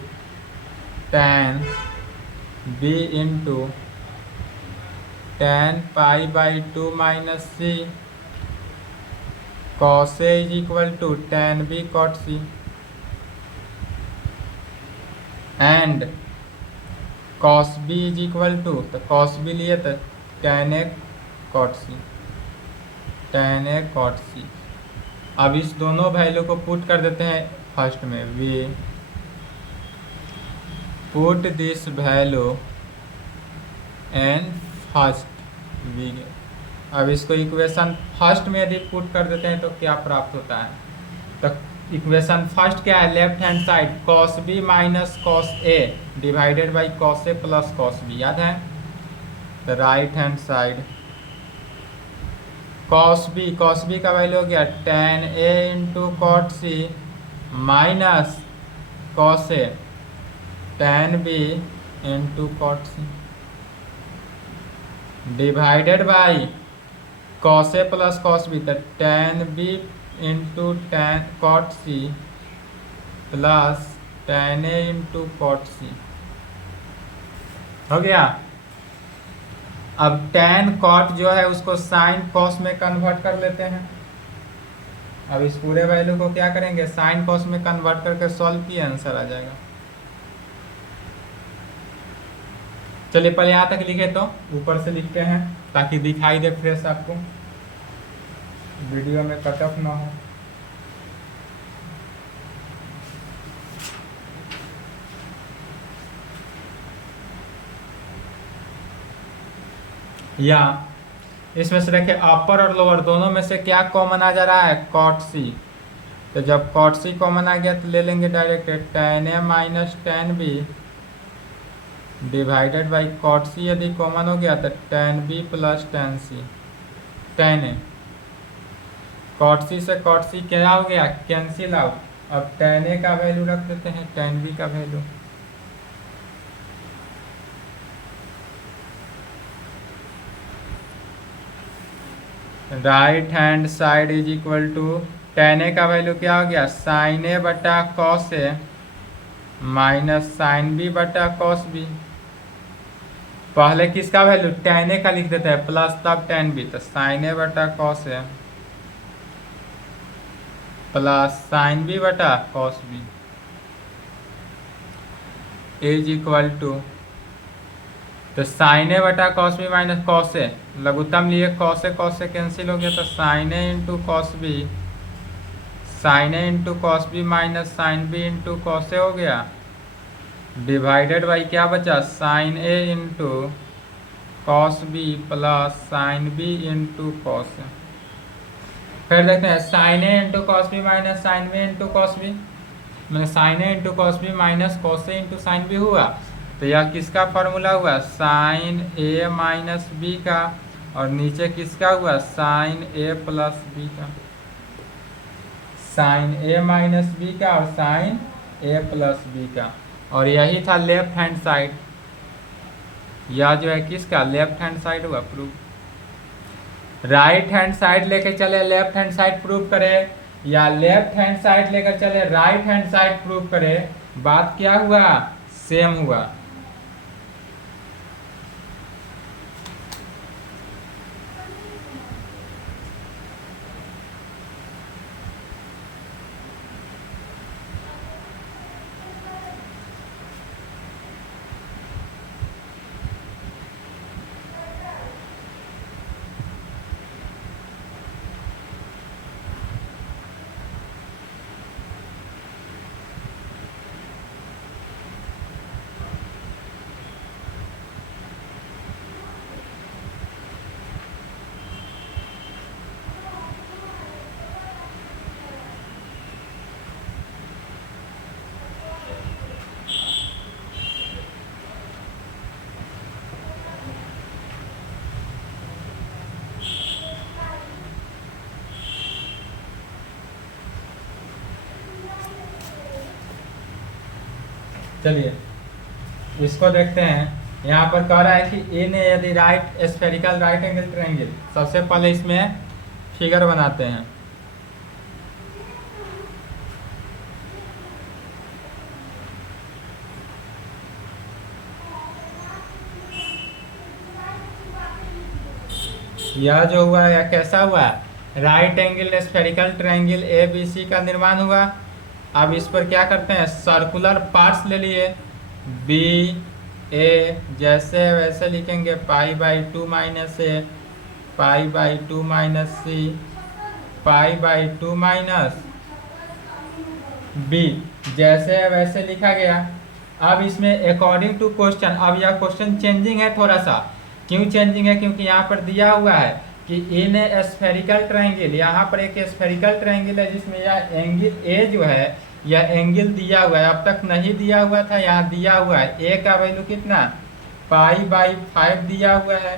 tan B into tan pi by two minus C, cos A is equal to tan B cot C, and cos B is equal to, तो cos B लिए तो tan A cot C, tan A cot C. अब इस दोनों value को put कर देते हैं फर्स्ट में, we put this value in first, we अब इसको इक्वेशन फर्स्ट में यदि पुट कर देते हैं तो क्या प्राप्त होता है? तो इक्वेशन फर्स्ट क्या है? Left hand side cos B minus cos A divided by cos A plus cos B, याद है? तो right hand side cos B का वैल्यू हो गया tan a into cot C minus cos A tan b into cot C divided by cos A plus cos B, तो tan b into tan cot C plus tan a into cot C हो गया। अब tan cot जो है उसको sine cos में convert कर लेते हैं। अब इस पूरे वैल्यू को क्या करेंगे? साइन कॉस में कन्वर्ट करके सॉल्व किए, आंसर आ जाएगा। चलिए पहले यहाँ तक लिखे तो ऊपर से लिखते हैं ताकि दिखाई दे फ्रेश आपको, वीडियो में कट ऑफ ना हो। या इसमें से देखिए अपर और लोअर दोनों में से क्या कॉमन आ जा रहा है? Cot C. तो जब कॉट सी कॉमन आ गया तो ले लेंगे direct tan a minus tan b divided by cot C. यदि कॉमन हो गया तो tan b plus tan c tan a। Cot C से कॉट सी क्या हो गया? Cancel out. अब tan a का वैल्यू रख देते हैं, tan b का value right hand side is equal to tan a का वैल्यू क्या हो गया? साइन ए बटा cos A minus sine B बटा कॉस बी। पहले किसका वैल्यू? tan a का लिख देते हैं प्लस तब tan b, तो साइन ए बटा cos A plus sine B बटा cos B is equal to, तो साइन ए बटा cos B minus cos A, लघुत्तम लिए कॉस ए कैंसिल हो गया, तो sine A into cos B, sine A into cos B minus sine B into cos A हो गया, divided by क्या बचा? Sine A into cos B plus sine B into cos A. फिर देखते हैं sine A into cos B minus sine B into cos B, मैंने sine A into cos B minus cos A into sine B हुआ, तो यह किसका formula हुआ? Sine ए minus B का, और नीचे किसका हुआ? साइन ए प्लस बी का, साइन ए माइनस बी का और साइन ए प्लस बी का। और यही था लेफ्ट हैंड साइड, यह जो है किसका? लेफ्ट हैंड साइड हुआ प्रूफ। राइट हैंड साइड लेके चले लेफ्ट हैंड साइड प्रूफ करे, या लेफ्ट हैंड साइड लेकर चले राइट हैंड साइड प्रूफ करे, बात क्या हुआ? सेम हुआ। चलिए इसको देखते हैं। यहाँ पर कह रहा है कि ए ने यदि right spherical right angle triangle, सबसे पहले इसमें फिगर बनाते हैं। यह जो हुआ है यह कैसा हुआ? Right angle spherical triangle A B C का निर्माण हुआ। अब इस पर क्या करते हैं? सर्कुलर पार्ट्स ले लिए, बी ए जैसे वैसे लिखेंगे, pi by 2 minus A, pi by 2 minus C, pi by 2 minus B, जैसे वैसे लिखा गया। अब इसमें अकॉर्डिंग टू क्वेश्चन, अब यह क्वेश्चन चेंजिंग है थोड़ा सा। क्यों चेंजिंग है? क्योंकि यहाँ पर दिया हुआ है कि इन ए स्फेरिकल ट्रायंगल, यहाँ पर एक स्फेरिकल ट्रायंगल है जिसमें यह एंगल ए जो है यह एंगल दिया हुआ है, अब तक नहीं दिया हुआ था, यहाँ दिया हुआ है। ए का वैल्यू कितना π/5 दिया हुआ है,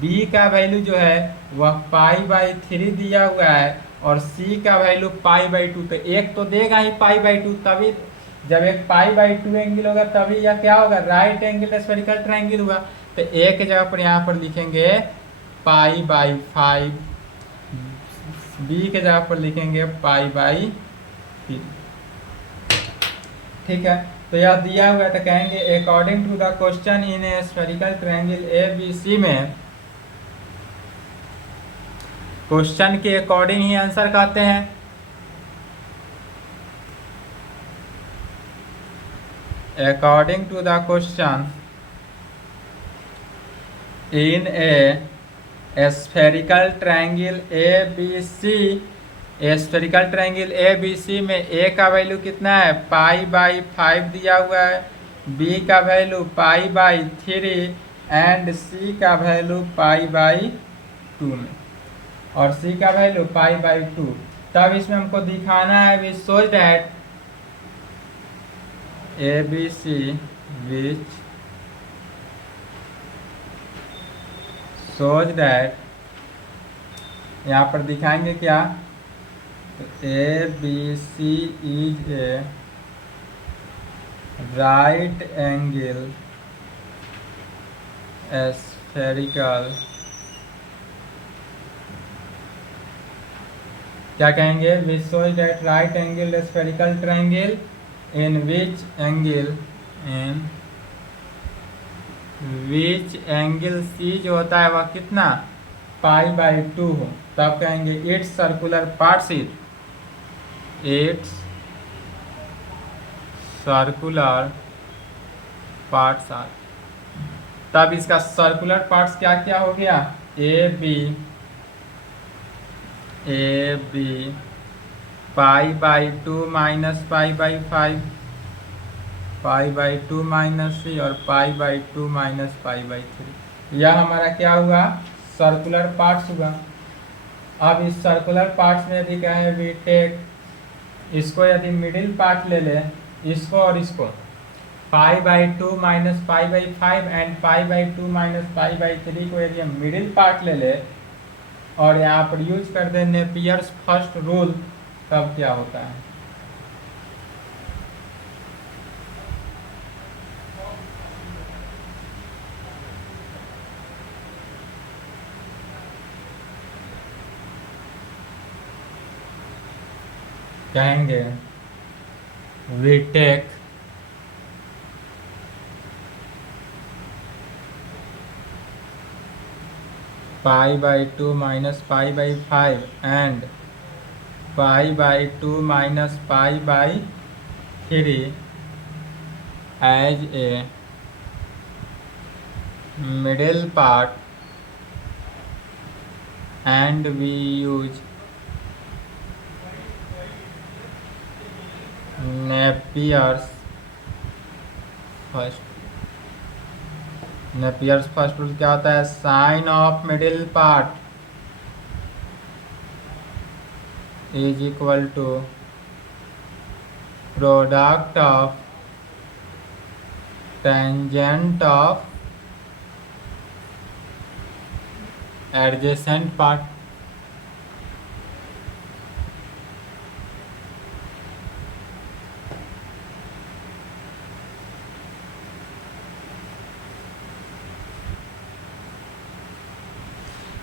बी का वैल्यू जो है वह π/3 दिया हुआ है और सी का वैल्यू π/2। तो एक तो देगा ही π/2, तभी जब एक π/2 एंगल होगा तभी यह क्या होगा, राइट एंगल स्फेरिकल ट्रायंगल हुआ। तो ए के जगह पर यहाँ पर लिखेंगे π/5, बी के जगह पर लिखेंगे π/3। ठीक है, तो यह दिया हुआ है तो कहेंगे according to the question in a spherical triangle A B C में, क्वेश्चन के अकॉर्डिंग ही आंसर कहते हैं। According to the question in a spherical triangle A B C, spherical triangle A B C में ए का value कितना है π/5 दिया हुआ है, बी का वैल्यू π/3 एंड सी का वैल्यू π/2 में, और सी का वैल्यू π/2। तब इसमें हमको दिखाना है which shows that A B C which shows that, यहाँ पर दिखाएंगे क्या, A B C is a right angle spherical, क्या कहेंगे, which shows that right angle spherical triangle in which angle C जो होता है वह कितना π/2 हो। तब कहेंगे इट्स सर्कुलर पार्ट्स आर, तब इसका सर्कुलर पार्ट्स क्या क्या हो गया, ए बी π/2 माइनस π/5, π/2 माइनस सी और π/2 माइनस π/3। यह हमारा क्या हुआ, सर्कुलर पार्ट्स हुआ। अब इस सर्कुलर पार्ट्स में यदि कहें वी टेक, इसको यदि मिडिल पार्ट ले ले, इसको और इसको, π/2 माइनस π/5 एंड π/2 माइनस π/3 को यदि हम मिडिल पार्ट ले ले और यहाँ पर यूज कर दे नेपियर्स फर्स्ट रूल, तब क्या होता है, कहेंगे we take π/2 minus π/5 and π/2 minus π/3 as a middle part and we use Napier's first rule क्या होता है, sine of middle part is equal to product of tangent of adjacent part.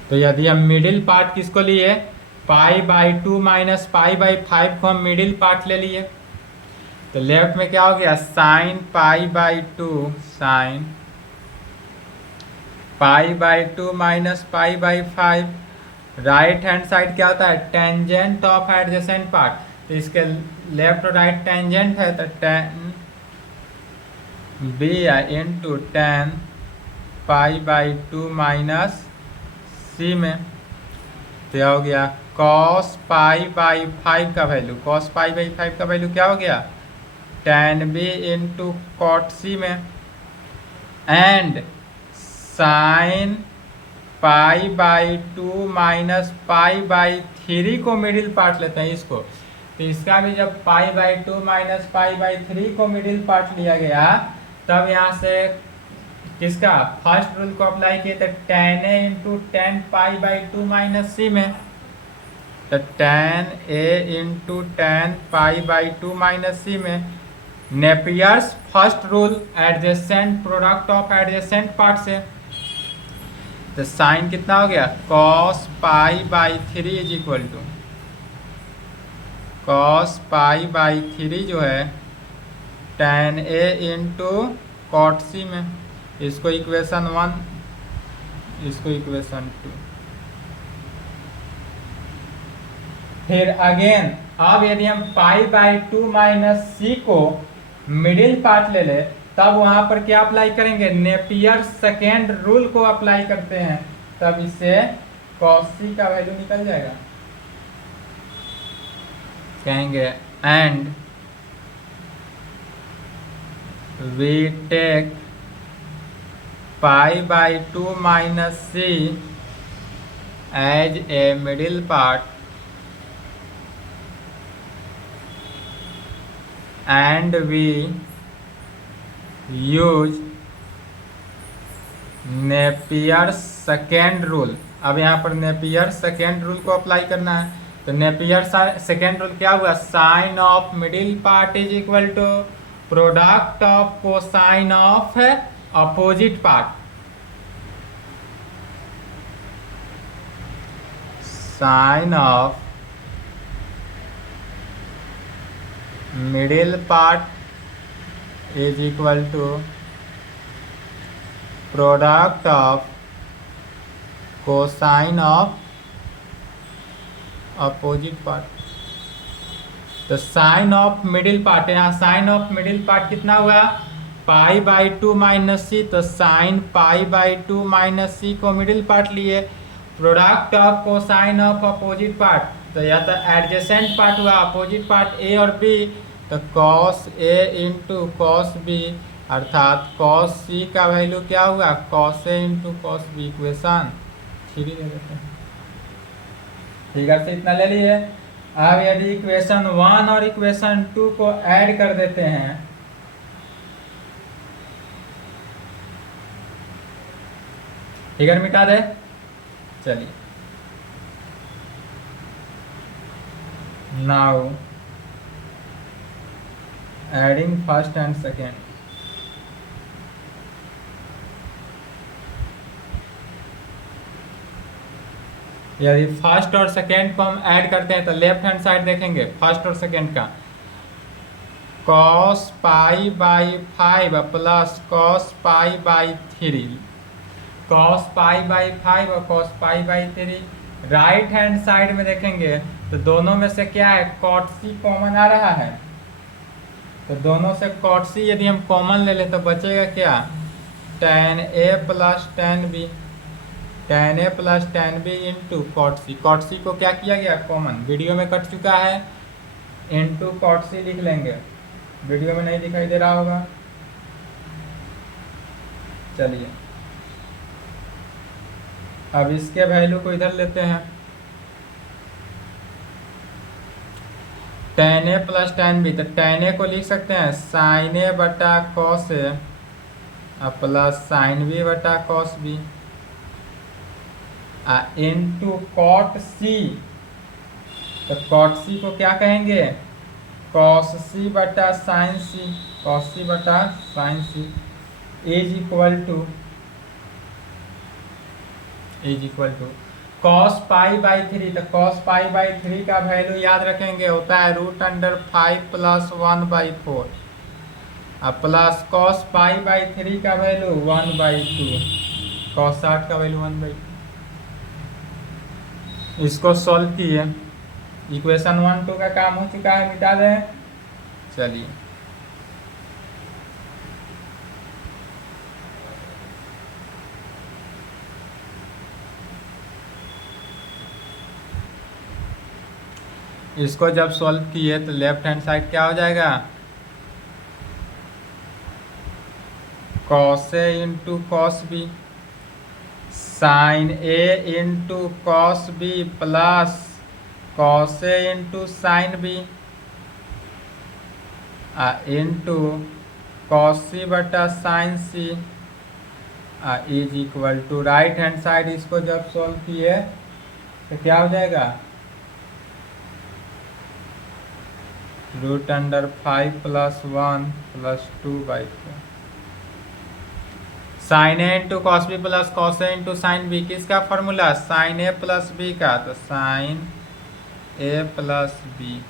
तो यदि हम मिडिल पार्ट किसको लिए, π/2 माइनस π/5 को हम मिडिल पार्ट ले लिए, तो लेफ्ट में क्या हो गया, sine π/2 minus π/5, right hand side क्या होता है, टेंजेंट ऑफ एडजेसेंट पार्ट, तो इसके लेफ्ट और राइट टेंजेंट है तो tan B into tan π/2 minus C में, तो यह हो गया cos π/5 का वैल्यू, cos π/5 का वैल्यू क्या हो गया, tan b into cot c में, and sin pi by 2 minus pi by 3 को मिडिल पार्ट लेते हैं इसको, तो इसका भी जब पाई बाई 2 माइनस पाई बाई 3 को मिडिल पार्ट लिया गया, तब यहाँ से किसका फर्स्ट रूल को अप्लाई किए थे, tan a into tan pi by 2 minus C में, तो tan a into tan pi by 2 minus C में Napier's first rule adjacent product of adjacent part से, तो साइन कितना हो गया cos pi by 3 is equal to cos pi by 3 जो है tan a into cot C में, इसको इक्वेशन 1, इसको इक्वेशन 2। फिर अगेन अब यदि हम पाई बाई 2 माइनस सी को मिडिल पार्ट ले ले, तब वहां पर क्या अप्लाई करेंगे, नेपियर सेकेंड रूल को अप्लाई करते हैं, तब इससे cos c का वैल्यू निकल जाएगा। कहेंगे and we take pi by 2 minus C as a middle part and we use Napier second rule. अब यहाँ पर नेपियर सेकेंड रूल को अप्लाई करना है, तो नेपियर सेकेंड रूल क्या हुआ, sine of middle part is equal to product of cosine of opposite part. Sine of middle part is equal to product of cosine of opposite part. तो sine of middle part, यहाँ sign of middle part कितना हुआ, pi by 2 minus C, तो sine pi by 2 minus C को middle part लिए, product of cosine of opposite part, तो या तो एडजेसेंट पार्ट हुआ अपोजिट पार्ट ए और बी, तो cos a into cos B, अर्थात cos c का वैल्यू क्या हुआ, cos a into cos B, equation 3 दे देते हैं। फिगर से इतना ले लिए। अब यदि इक्वेशन 1 और इक्वेशन 2 को ऐड कर देते हैं, फिगर मिटा दे, चलिए now adding first and second, यदि फर्स्ट और सेकेंड को हम ऐड करते हैं तो लेफ्ट हैंड साइड देखेंगे फर्स्ट और सेकेंड का, cos pi by 5 plus cos pi by 3, cos pi by 5 और cos pi by 3। Right hand side में देखेंगे तो दोनों में से क्या है, cot c कॉमन आ रहा है, तो दोनों से cot c यदि हम कॉमन ले ले तो बचेगा क्या, tan a plus tan b, tan a plus tan b into cot c। cot c को क्या किया गया कॉमन, वीडियो में कट चुका है, इंटू cot c लिख लेंगे, वीडियो में नहीं दिखाई दे रहा होगा। चलिए अब इसके वैल्यू को इधर लेते हैं, tan a plus tan b, तो tan a को लिख सकते हैं sin a बटा cos a plus sin b बटा cos b into cot c, तो cot c को क्या कहेंगे, cos c बटा sin c, cos c बटा sin c is equal to cos pi by 3, तो cos पाई बाई 3 का वैल्यू याद रखेंगे होता है √5 plus 1/4 plus cos pi by 3 का वैल्यू 1/2, cos 60 का वैल्यू 1/2। इसको सॉल्व किए, इक्वेशन 1 2 का काम हो चुका है, मिटा दें। चलिए इसको जब सॉल्व किए तो लेफ्ट हैंड साइड क्या हो जाएगा, cos a into cos B sine A into cos B plus cos A into sine B into cos C बटा sine C is equal to right hand side इसको जब solve किए तो क्या हो जाएगा √5 plus 1 plus 2/4 sine A into cos B plus cos A into sine B किसका formula sine A plus B का तो sine A plus B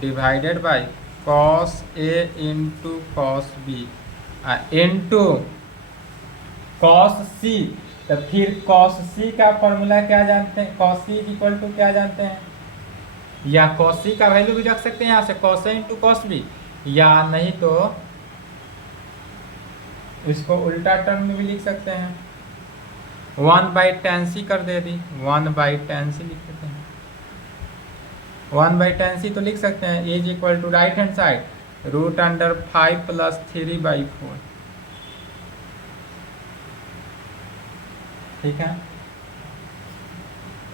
divided by cos A into cos B into cos C. तो फिर cos C का formula क्या जानते हैं cos C is equal to क्या जानते हैं या कॉस सी का वैल्यू भी रख सकते हैं यहाँ से cos A into cos B या नहीं तो इसको उल्टा टर्म में भी लिख सकते हैं 1/tan c कर दे दी 1/tan c लिख देते हैं 1/tan c तो लिख सकते हैं is equal to right hand side √5 plus 3/4 ठीक है।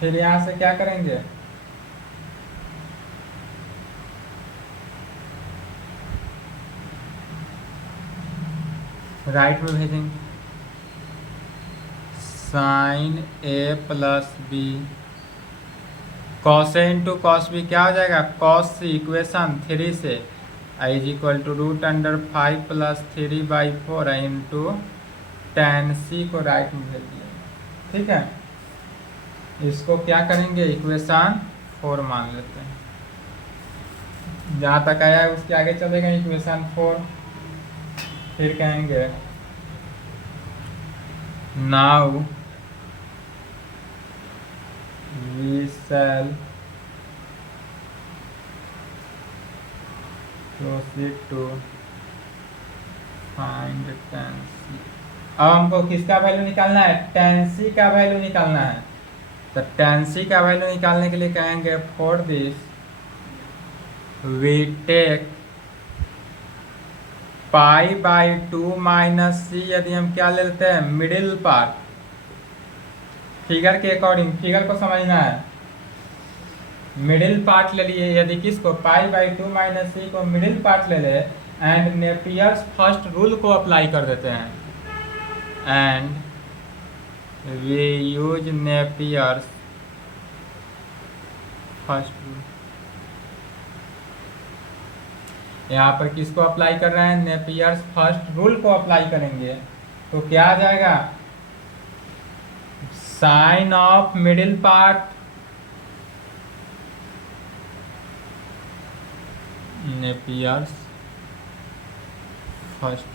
फिर यहाँ से क्या करेंगे राइट में भेजेंगे sine A plus B cos A into cos B क्या हो जाएगा कॉस सी इक्वेशन 3 से is equal to √5 plus 3/4 into tan c को राइट में भेज दिया ठीक है। इसको क्या करेंगे इक्वेशन 4 मान लेते हैं जहाँ तक आया है उसके आगे चलेगा इक्वेशन 4 फिर कहेंगे now we shall proceed to find tan c। अब हमको किसका वैल्यू निकालना है tan c का वैल्यू निकालना है तो tan c का वैल्यू निकालने के लिए कहेंगे for this we take π/2 minus C यदि हम क्या ले लेते हैं मिडिल पार्ट फिगर के अकॉर्डिंग फिगर को समझना है मिडिल पार्ट ले लिए यदि किसको π/2 माइनस सी को मिडिल पार्ट ले ले एंड नेपियर्स फर्स्ट रूल को अप्लाई कर देते हैं and we use Napier's first rule यहाँ पर किसको अप्लाई कर रहे हैं नेपियर्स फर्स्ट रूल को अप्लाई करेंगे तो क्या आ जाएगा sine of middle part Napier's first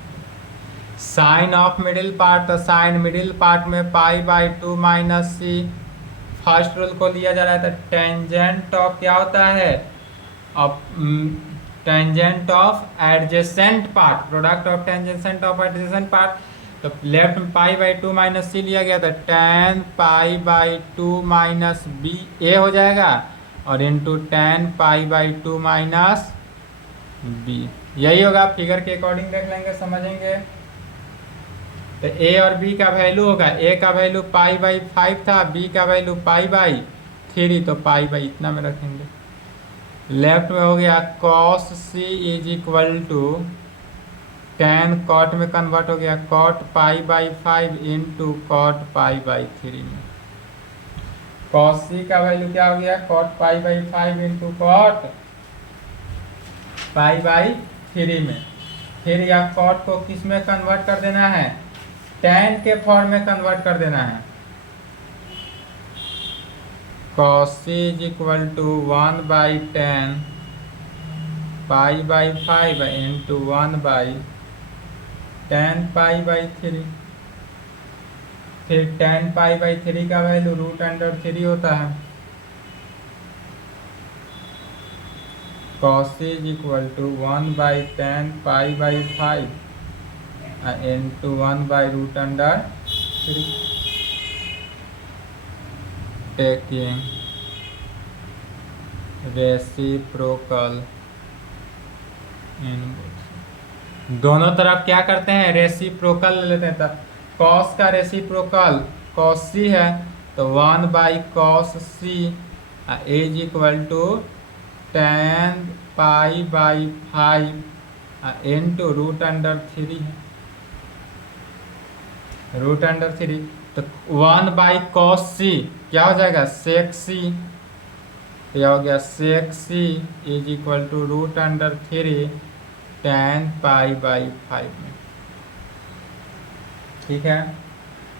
sine of middle part तो साइन मिडिल पार्ट में π/2 माइनस सी फर्स्ट रूल को लिया जा रहा है तो टेंजेंट ऑफ क्या होता है अब tangent of adjacent part product of tangent of adjacent part तो लेफ्ट में π/2 माइनस सी लिया गया तो tan π/2 माइनस बी ए हो जाएगा और इंटू tan π/2 माइनस बी यही होगा फिगर के अकॉर्डिंग देख लेंगे समझेंगे तो ए और बी का वैल्यू होगा ए का वैल्यू π/5 था बी का वैल्यू π/3 तो π/ इतना में रखेंगे लेफ्ट में हो गया cos c is equal to tan cot में कन्वर्ट हो गया cot π/5 इंटू cot π/3 में cos c का वैल्यू क्या हो गया cot π/5 इंटू cot π/3 में फिर यह cot को किस में कन्वर्ट कर देना है tan के फॉर्म में कन्वर्ट कर देना है cos c is equal to 1/tan π/5 into 1/tan π/3 फिर tan π/3 का वैल्यू √3 होता है cos c is equal to 1/tan π/5 into 1/√3 taking reciprocal दोनों तरफ क्या करते हैं रेसिप्रोकल ले लेते हैं तो cos का रेसिप्रोकल कॉस सी है तो 1/cos c is equal to tan π/5 into √3 है, √3 तो 1/cos c क्या हो जाएगा sec c, तो यह हो गया sec c is equal to √3 tan π/5 में। ठीक है,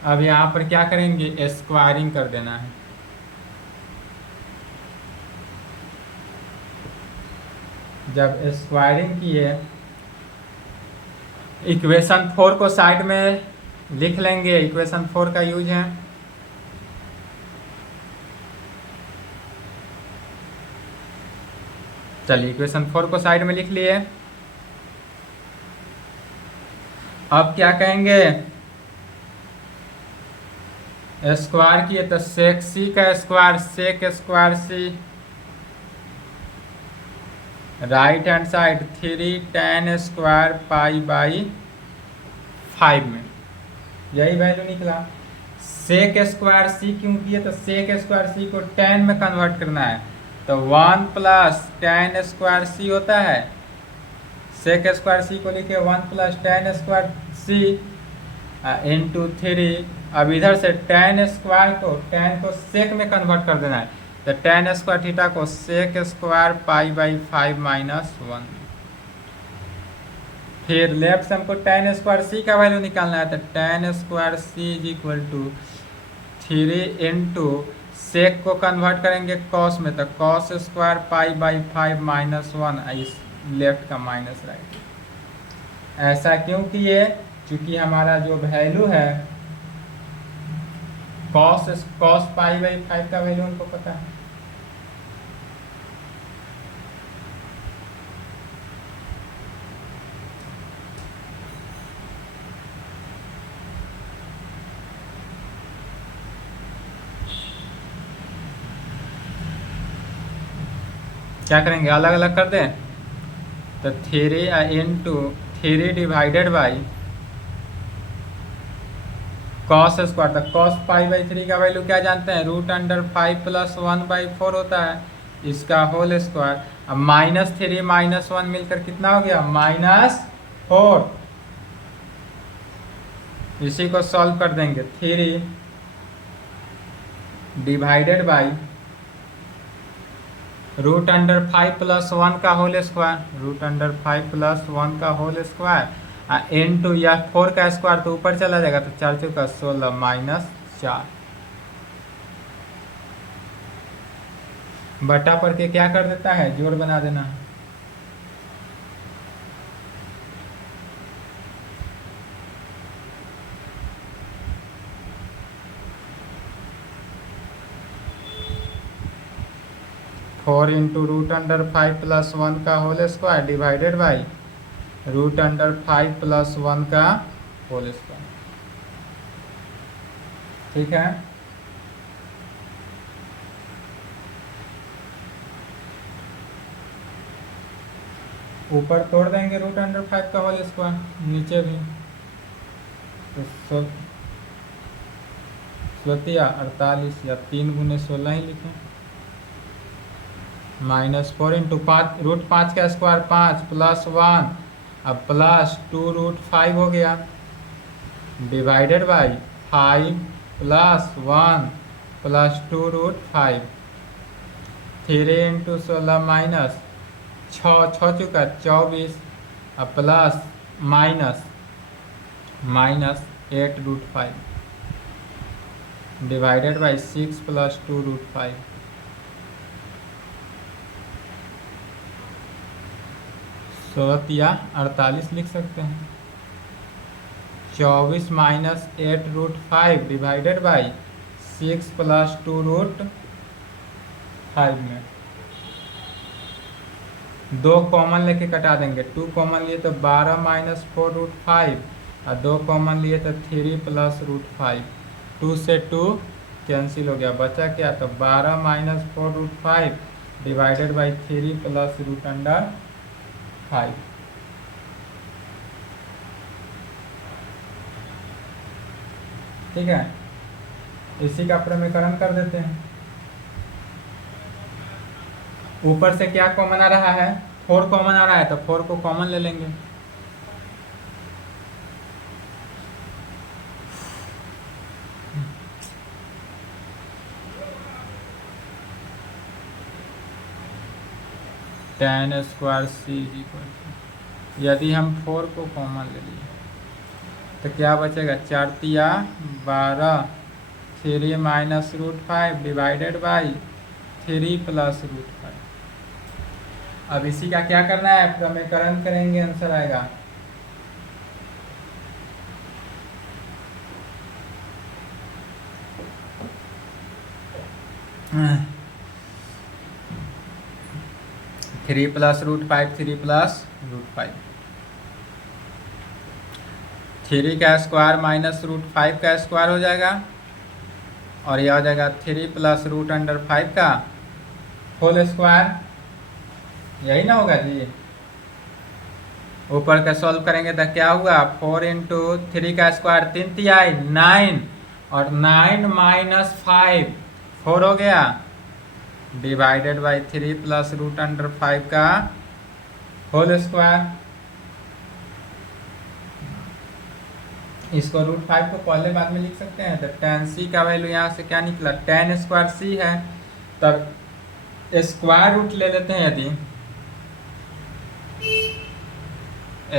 अब यहाँ पर क्या करेंगे, स्क्वायरिंग कर देना है। जब स्क्वायरिंग किए इक्वेशन 4 को साइड में लिख लेंगे, इक्वेशन 4 का यूज है। चलिए इक्वेशन 4 को साइड में लिख लिए। अब क्या कहेंगे, स्क्वायर किए तो सेक सी का square sec square C, right hand side 3 tan square π/5 में, यही वैल्यू निकला। सेक स्क्वायर सी क्यों किए, तो सेक स्क्वायर सी को tan में कन्वर्ट करना है, तो 1 + tan स्क्वायर सी होता है, सेक स्क्वायर सी को लिखे 1 + tan स्क्वायर सी इंटू 3। अब इधर से tan स्क्वायर को सेक में कन्वर्ट कर देना है, तो tan स्क्वायर थीटा को सेक स्क्वायर π/5 - 1। फिर लेफ्ट से हमको tan स्क्वायर सी का वैल्यू निकालना है, तो tan square C is equal to 3 into sec को कन्वर्ट करेंगे कॉस में, तो कॉस स्क्वायर π/5 - 1, इस लेफ्ट का माइनस राइट। ऐसा क्यों किए, क्योंकि हमारा जो वैल्यू है कॉस π/5 का वैल्यू हमको पता है। क्या करेंगे, अलग अलग कर दें, तो 3 into 3 divided by cos square, तो कॉस π/3 का वैल्यू क्या जानते हैं, √5 + 1/4 होता है, इसका होल स्क्वायर। अब -3 - 1 मिलकर कितना हो गया, -4। इसी को सॉल्व कर देंगे, 3 डिवाइडेड बाई √5 + 1 का होल स्क्वायर, √5 + 1 का होल स्क्वायर इंटू या 4 का स्क्वायर तो ऊपर चला जाएगा, तो 4 × 16 -4 बटा पर के क्या कर देता है, जोड़ बना देना है। फोर इंटू √5 + 1 का होल स्क्वायर डिवाइडेड बाई √5 + 1 का होल स्क्वायर। ठीक है, ऊपर तोड़ देंगे √5 का होल स्क्वायर, नीचे भी, तो 48 या 3 × 16 ही लिखें, -4 इंटू 5 √5 का स्क्वायर 5 + 1 अब +2 √5 हो गया, डिवाइडेड बाई 5 + 1 +2 √5, 3 इंटू 16 -6 चुका 24 अब प्लस माइनस -8 √5 डिवाइडेड बाई 6 + 2 √5। 16 या 48 लिख सकते हैं। 24 - 8 √5 डिवाइडेड बाई 6 + 2 √5 में 2 कॉमन लेके कटा देंगे, 2 कॉमन लिए तो 12 - 4 √5 और 2 कॉमन लिए तो 3 + √5, 2 से 2 कैंसिल हो गया, बचा क्या, तो 12 - 4 √5 डिवाइडेड बाई 3 + √5। ठीक है, इसी का प्रमेयकरण कर देते हैं। ऊपर से क्या कॉमन आ रहा है, 4 कॉमन आ रहा है, तो 4 को कॉमन ले लेंगे। tan square C equal to, यदि हम 4 को कॉमन ले लिए तो क्या बचेगा, 4 तिया 12, 3 minus root 5 divided by 3 plus root 5। अब इसी का क्या करना है, प्रमेयकरण करेंगे, आंसर आएगा 3 प्लस रूट 5, 3 प्लस रूट 5, 3 का स्क्वायर माइनस रूट 5 का स्क्वायर हो जाएगा, और यह हो जाएगा 3 प्लस रूट अंडर 5 का होल स्क्वायर, यही ना होगा जी। ऊपर का सॉल्व करेंगे तो क्या हुआ, 4 इंटू 3 का स्क्वायर 3 तिया 9, और 9 माइनस 5 4 हो गया, divided by 3 plus root under 5 का होल स्क्वायर। इसको रूट 5 को पहले बाद में लिख सकते हैं, तो tan c का वैल्यू यहाँ से क्या निकला, tan स्क्वायर c है, तब स्क्वायर रूट ले लेते हैं। यदि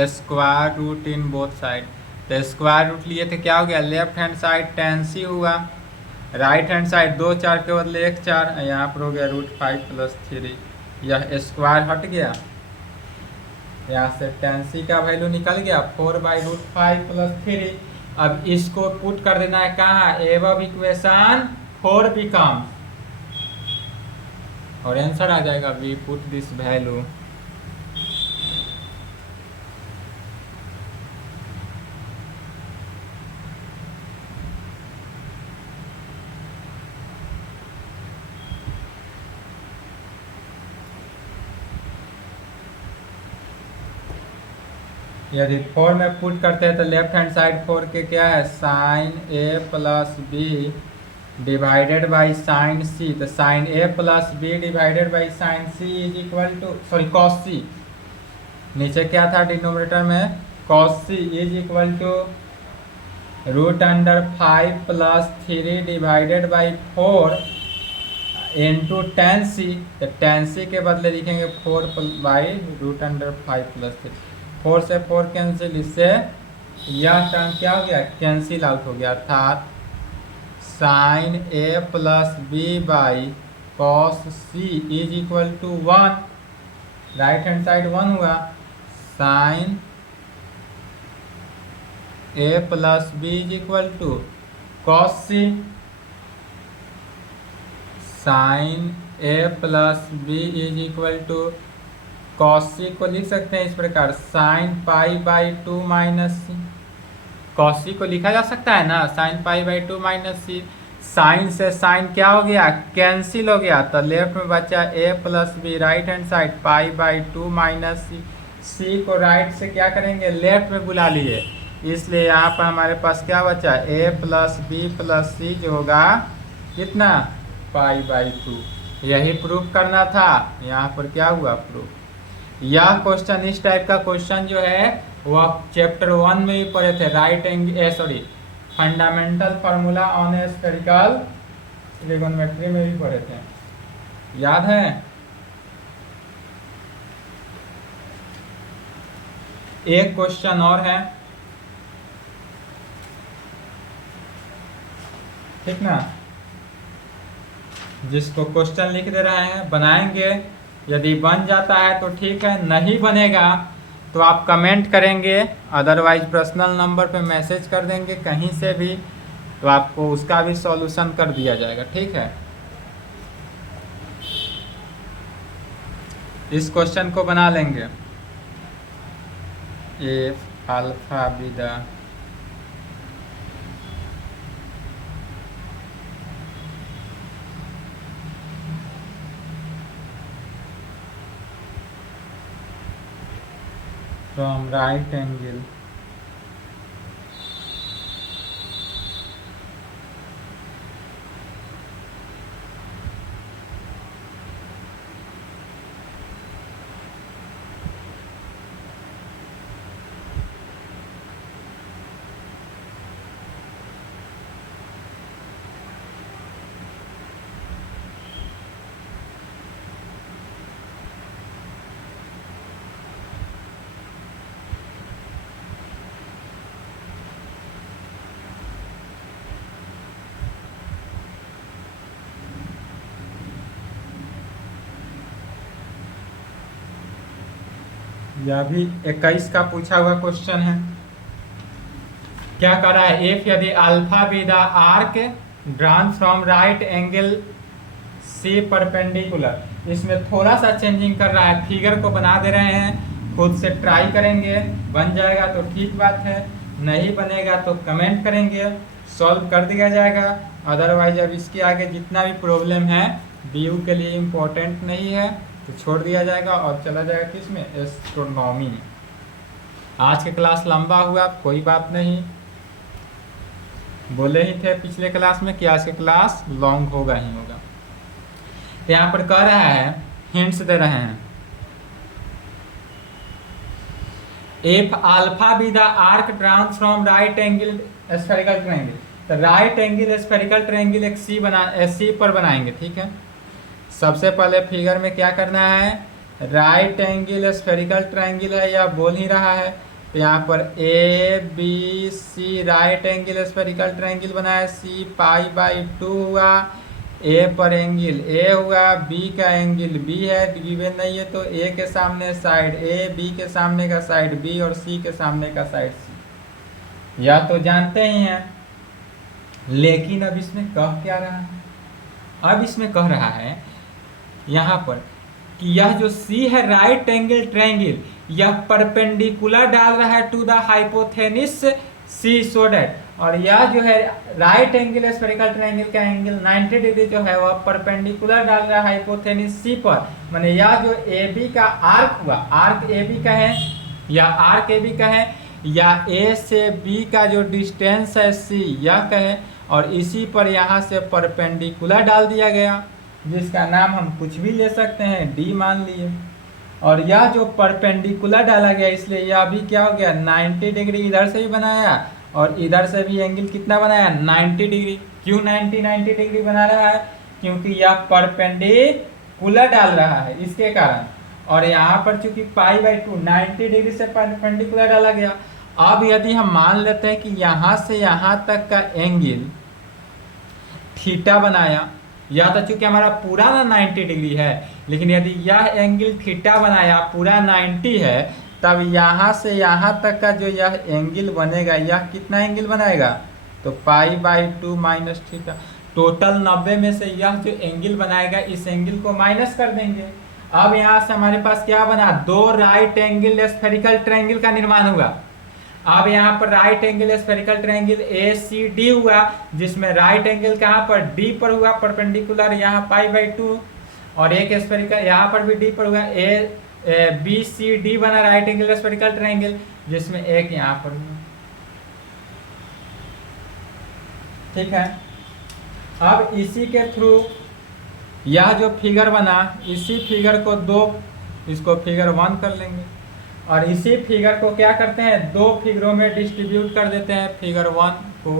square root in both side, तो स्क्वायर रूट लिए थे, क्या हो गया, left hand side tan c हुआ, राइट हैंड साइड 2 4 के बदले 1 4, यहाँ पर हो गया रूट 5 प्लस 3, यह स्क्वायर हट गया, यहाँ से tan c का वैल्यू निकल गया 4 बाई रूट 5 प्लस 3। अब इसको पुट कर देना है कहाँ, एबव इक्वेशन 4 बिकम, और आंसर आ जाएगा वी पुट दिस वैल्यू यदि 4 में पुट करते हैं तो लेफ्ट हैंड साइड 4 के क्या है, sine A plus B divided by sine C, तो sine A plus B divided by sine C is equal to, sorry cos C, नीचे क्या था डिनोमिनेटर में, cos C is equal to root under 5 plus 3 divided by 4 into tan C, तो tan सी के बदले लिखेंगे 4 by root under 5 plus 3, 4 से 4 cancel, इससे यह टर्म क्या हो गया, कैंसिल आउट हो गया, अर्थात sine A plus B by cos C is equal to 1, right hand side 1 हुआ, sine A plus B is equal to cos C, sine A plus B is equal to cos C को लिख सकते हैं इस प्रकार, sine pi by 2 minus C, cos C को लिखा जा सकता है ना, sine pi by 2 minus C, sine से साइन क्या हो गया, कैंसिल हो गया, तो लेफ्ट में बचा A plus B, right hand side pi by 2 minus C, C को राइट से क्या करेंगे, लेफ्ट में बुला लिए, इसलिए यहाँ पर हमारे पास क्या बचा, ए प्लस बी प्लस सी जो होगा कितना, पाई बाई 2। यही प्रूफ करना था, यहाँ पर क्या हुआ प्रूफ। यह क्वेश्चन, इस टाइप का क्वेश्चन जो है वह चैप्टर 1 में ही पढ़े थे, right angle fundamental formula on A spherical trigonometry में भी पढ़े थे, याद है। एक क्वेश्चन और है, ठीक ना, जिसको क्वेश्चन लिख दे रहे हैं, बनाएंगे, यदि बन जाता है तो ठीक है, नहीं बनेगा तो आप कमेंट करेंगे, अदरवाइज पर्सनल नंबर पे मैसेज कर देंगे कहीं से भी, तो आपको उसका भी सॉल्यूशन कर दिया जाएगा, ठीक है। इस क्वेश्चन को बना लेंगे, if alpha beta from right angle यह भी 21 का पूछा हुआ क्वेश्चन है। क्या कर रहा है, इफ यदि alpha B the arc drawn from right angle C perpendicular, इसमें थोड़ा सा चेंजिंग कर रहा है, फिगर को बना दे रहे हैं, खुद से ट्राई करेंगे, बन जाएगा तो ठीक बात है, नहीं बनेगा तो कमेंट करेंगे, सॉल्व कर दिया जाएगा। अदरवाइज अब इसके आगे जितना भी प्रॉब्लम है बीयू के लिए इम्पोर्टेंट नहीं है तो छोड़ दिया जाएगा और चला जाएगा किसमें, एस्ट्रोनॉमी में। आज की क्लास लंबा हुआ, कोई बात नहीं, बोले ही थे पिछले क्लास में कि आज की क्लास लॉन्ग होगा ही होगा। तो यहाँ पर कह रहा है, हिंट्स दे रहे हैं, if alpha B the arc drown from right angle spherical triangle, तो राइट एंगल स्फेरिकल ट्रायंगल एक सी पर बनाएंगे, ठीक है। सबसे पहले फिगर में क्या करना है, राइट एंगल स्फेरिकल ट्रायंगल है या बोल ही रहा है, तो यहाँ पर A B C right angle spherical triangle बनाया, सी π/2 हुआ, ए पर एंगल ए हुआ, बी का एंगल बी है, गिवन नहीं है तो ए के सामने साइड ए, बी के सामने का साइड बी और सी के सामने का साइड सी, या तो जानते ही हैं। लेकिन अब इसमें कह क्या रहा है, अब इसमें कह रहा है यहाँ पर कि यह जो सी है राइट एंगल ट्रायंगल, यह परपेंडिकुलर डाल रहा है to the hypotenuse C so that, और यह जो है राइट एंगल स्फेरिकल ट्रायंगल का एंगल 90 डिग्री जो है वह परपेंडिकुलर डाल रहा है हाइपोथेनिस सी पर, माने यह जो ए बी का आर्क हुआ, आर्क ए बी का है या आर्क ए बी का है, या ए से बी का जो डिस्टेंस है सी यह कहे, और इसी पर यहाँ से परपेंडिकुलर डाल दिया गया, जिसका नाम हम कुछ भी ले सकते हैं, डी मान लिए। और यह जो परपेंडिकुलर डाला गया इसलिए यह भी क्या हो गया, 90 डिग्री इधर से भी बनाया और इधर से भी एंगल कितना बनाया, 90 डिग्री। क्यों 90 डिग्री बना रहा है, क्योंकि यह परपेंडिकुलर डाल रहा है इसके कारण, और यहाँ पर चूंकि π/2 90 डिग्री से परपेंडिकुलर डाला गया। अब यदि हम मान लेते हैं कि यहाँ से यहाँ तक का एंगल थीटा बनाया, या तो चूंकि हमारा पूरा ना 90 डिग्री है, लेकिन यदि यह एंगल थीटा बनाया पूरा 90 है, तब यहाँ से यहाँ तक का जो यह एंगल बनेगा, यह कितना एंगल बनाएगा, तो π/2 माइनस थीटा, टोटल 90 में से यह जो एंगल बनाएगा इस एंगल को माइनस कर देंगे। अब यहाँ से हमारे पास क्या बना, दो राइट एंगल स्फेरिकल ट्रायंगल का निर्माण हुआ। अब यहाँ पर right angle spherical triangle A C D हुआ, जिसमें राइट एंगल कहाँ पर, डी पर हुआ परपेंडिकुलर, यहाँ π/2, और एक स्फेरिकल यहाँ पर भी डी पर हुआ, ए बी सी डी बना राइट एंगल स्फेरिकल ट्रायंगल, जिसमें एक यहाँ पर हुआ, ठीक है। अब इसी के थ्रू यह जो फिगर बना, इसी फिगर को इसको फिगर 1 कर लेंगे, और इसी फिगर को क्या करते हैं, दो फिगरों में डिस्ट्रीब्यूट कर देते हैं। फिगर 1 को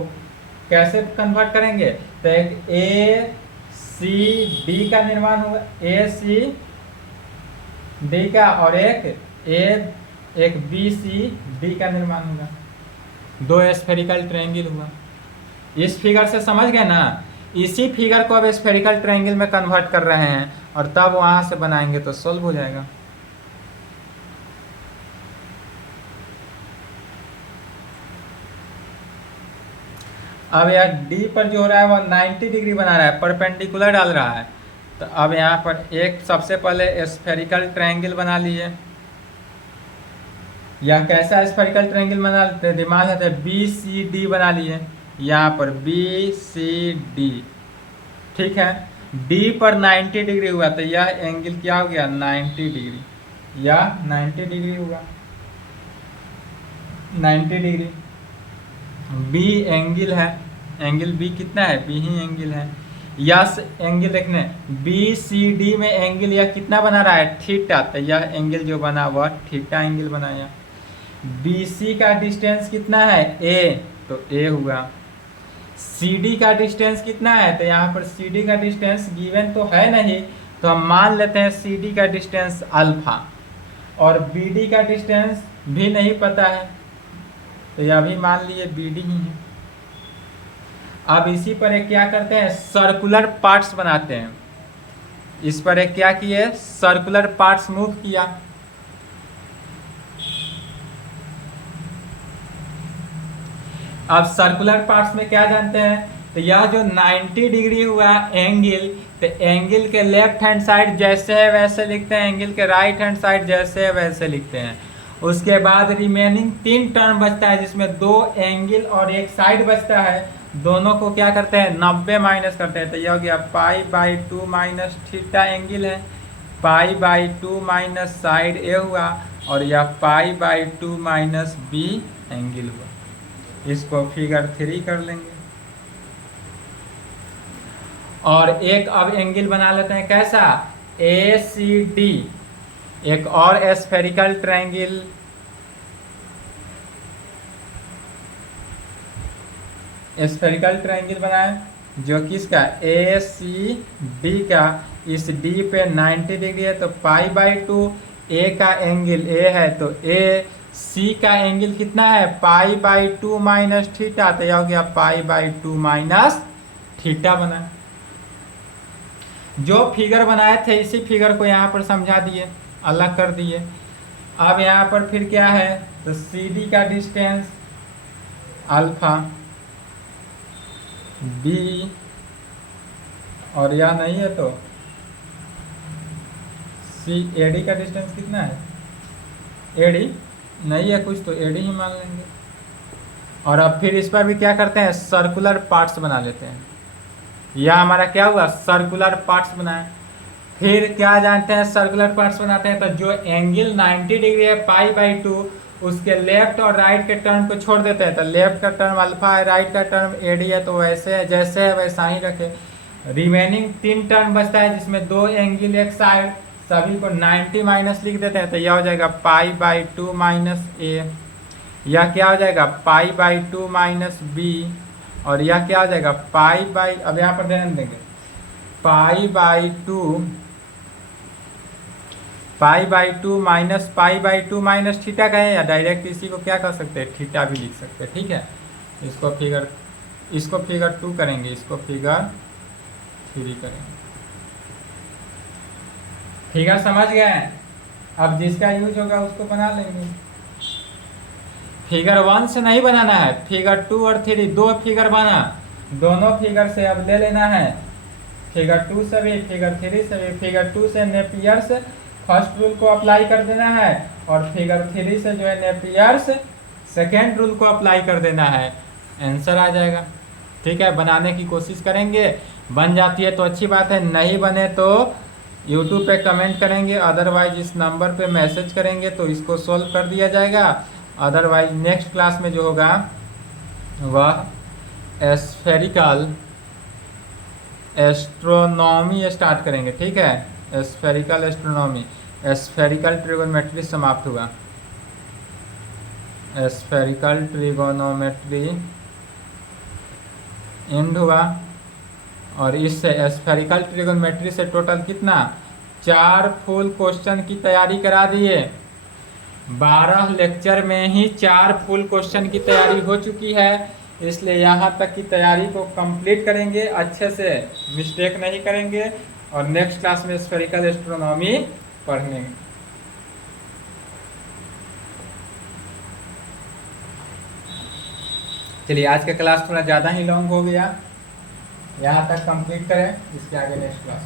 कैसे कन्वर्ट करेंगे, तो एक ए सी डी का निर्माण होगा, ए सी डी का, और एक बी सी डी का निर्माण होगा, दो स्फेरिकल ट्रायंगल हुआ। इस फिगर से समझ गए ना, इसी फिगर को अब स्फेरिकल ट्रायंगल में कन्वर्ट कर रहे हैं, और तब वहां से बनाएंगे तो सॉल्व हो जाएगा। अब यह डी पर जो हो रहा है वह 90 डिग्री बना रहा है, परपेंडिकुलर डाल रहा है, तो अब यहाँ पर एक सबसे पहले स्फेरिकल ट्रायंगल बना लिए, या कैसा स्फेरिकल ट्रायंगल बना लेते, दिमाग है बी सी डी बना लिए, यहाँ पर बी सी डी, ठीक है। डी पर 90 डिग्री हुआ तो यह एंगल क्या हो गया, 90 डिग्री, यह 90 डिग्री हुआ, 90 डिग्री। बी एंगल है, एंगल बी कितना है, बी ही एंगल है। यस एंगल देखने, बी सी डी में एंगल यह कितना बना रहा है, थीटा, तो यह एंगल जो बना वह थीटा एंगल बनाया। बी सी का डिस्टेंस कितना है, ए, तो ए हुआ। सी डी का डिस्टेंस कितना है, तो यहाँ पर सी डी का डिस्टेंस गिवन तो है नहीं, तो हम मान लेते हैं सी डी का डिस्टेंस अल्फा, और बी डी का डिस्टेंस भी नहीं पता है, तो यह भी मान लिए बी डी ही है। अब इसी पर एक क्या करते हैं, सर्कुलर पार्ट्स बनाते हैं। इस पर एक क्या किए, सर्कुलर पार्ट्स मूव किया, अब सर्कुलर पार्ट्स में क्या जानते हैं, तो यह जो 90 डिग्री हुआ एंगल, तो एंगल के लेफ्ट हैंड साइड जैसे है वैसे लिखते हैं, एंगल के राइट हैंड साइड जैसे है वैसे लिखते हैं। उसके बाद रिमेनिंग 3 टर्म बचता है जिसमें 2 एंगल और एक साइड बचता है, दोनों को क्या करते हैं 90 माइनस करते हैं, तो यह हो गया π/2 माइनस थीटा एंगल है, π/2 माइनस साइड ए हुआ, और यह π/2 माइनस बी एंगल हुआ। इसको फिगर 3 कर लेंगे। और एक अब एंगल बना लेते हैं कैसा, ACD, एक और स्फेरिकल ट्रायंगल, स्फेरिकल ट्रायंगल बनाए जो किसका ACD का, इस D पे 90 डिग्री है तो π/2, A का एंगल A है तो AC का एंगल कितना है π/2 माइनस थीटा, तो यह हो गया π/2 माइनस थीटा बना। जो फिगर बनाए थे इसी फिगर को यहाँ पर समझा दिए, अलग कर दिए। अब यहाँ पर फिर क्या है, तो CD का डिस्टेंस अल्फा, B, और यह नहीं है तो AD का डिस्टेंस कितना है, AD नहीं है कुछ तो AD ही मान लेंगे। और अब फिर इस पर भी क्या करते हैं, सर्कुलर पार्ट्स बना लेते हैं। यह हमारा क्या हुआ, सर्कुलर पार्ट्स बनाए। फिर क्या जानते हैं, सर्कुलर पार्ट्स बनाते हैं तो जो एंगल 90 डिग्री है π/2, उसके लेफ्ट और राइट के टर्म को छोड़ देते हैं, तो लेफ्ट का टर्म अल्फा है, राइट का टर्म AD है, तो वैसे है जैसे है वैसा ही रखे। रिमेनिंग 3 टर्म बचता है जिसमें 2 एंगल एक साइड, सभी को 90 माइनस लिख देते हैं, तो यह हो जाएगा π/2 माइनस A, यह क्या हो जाएगा π/2 माइनस B, और यह क्या हो जाएगा अब यहाँ पर ध्यान देंगे π/2 माइनस थीटा का है, या डायरेक्ट इसी को क्या कर सकते हैं, थीटा भी लिख सकते हैं। ठीक है, इसको फिगर 2 करेंगे, इसको फिगर 3 करेंगे। फिगर समझ गए, अब जिसका यूज होगा उसको बना लेंगे। फिगर 1 से नहीं बनाना है, फिगर 2 और 3 दो फिगर बना, दोनों फिगर से अब ले लेना है, फिगर 2 से भी फिगर 3 से भी। फिगर 2 से नेपियर्स फर्स्ट रूल को अप्लाई कर देना है, और फिगर 3 से जो है नेपियर्स सेकेंड रूल को अप्लाई कर देना है, आंसर आ जाएगा। ठीक है, बनाने की कोशिश करेंगे, बन जाती है तो अच्छी बात है, नहीं बने तो यूट्यूब पे कमेंट करेंगे, अदरवाइज इस नंबर पे मैसेज करेंगे तो इसको सोल्व कर दिया जाएगा। अदरवाइज नेक्स्ट क्लास में जो होगा वह स्फेरिकल एस्ट्रोनॉमी स्टार्ट करेंगे। ठीक है, स्फेरिकल एस्ट्रोनॉमी, स्फेरिकल ट्रिगोनोमेट्री समाप्त हुआ, स्फेरिकल ट्रिगोनोमेट्री एंड हुआ। और इससे स्फेरिकल ट्रिगोनोमेट्री से टोटल कितना 4 फुल क्वेश्चन की तैयारी करा दिए। 12 लेक्चर में ही 4 फुल क्वेश्चन की तैयारी हो चुकी है, इसलिए यहाँ तक की तैयारी को कंप्लीट करेंगे, अच्छे से मिस्टेक नहीं करेंगे, और नेक्स्ट क्लास में स्फेरिकल एस्ट्रोनॉमी पढ़ेंगे। चलिए, आज का क्लास थोड़ा ज़्यादा ही लॉन्ग हो गया, यहाँ तक कंप्लीट करें, इसके आगे नेक्स्ट क्लास।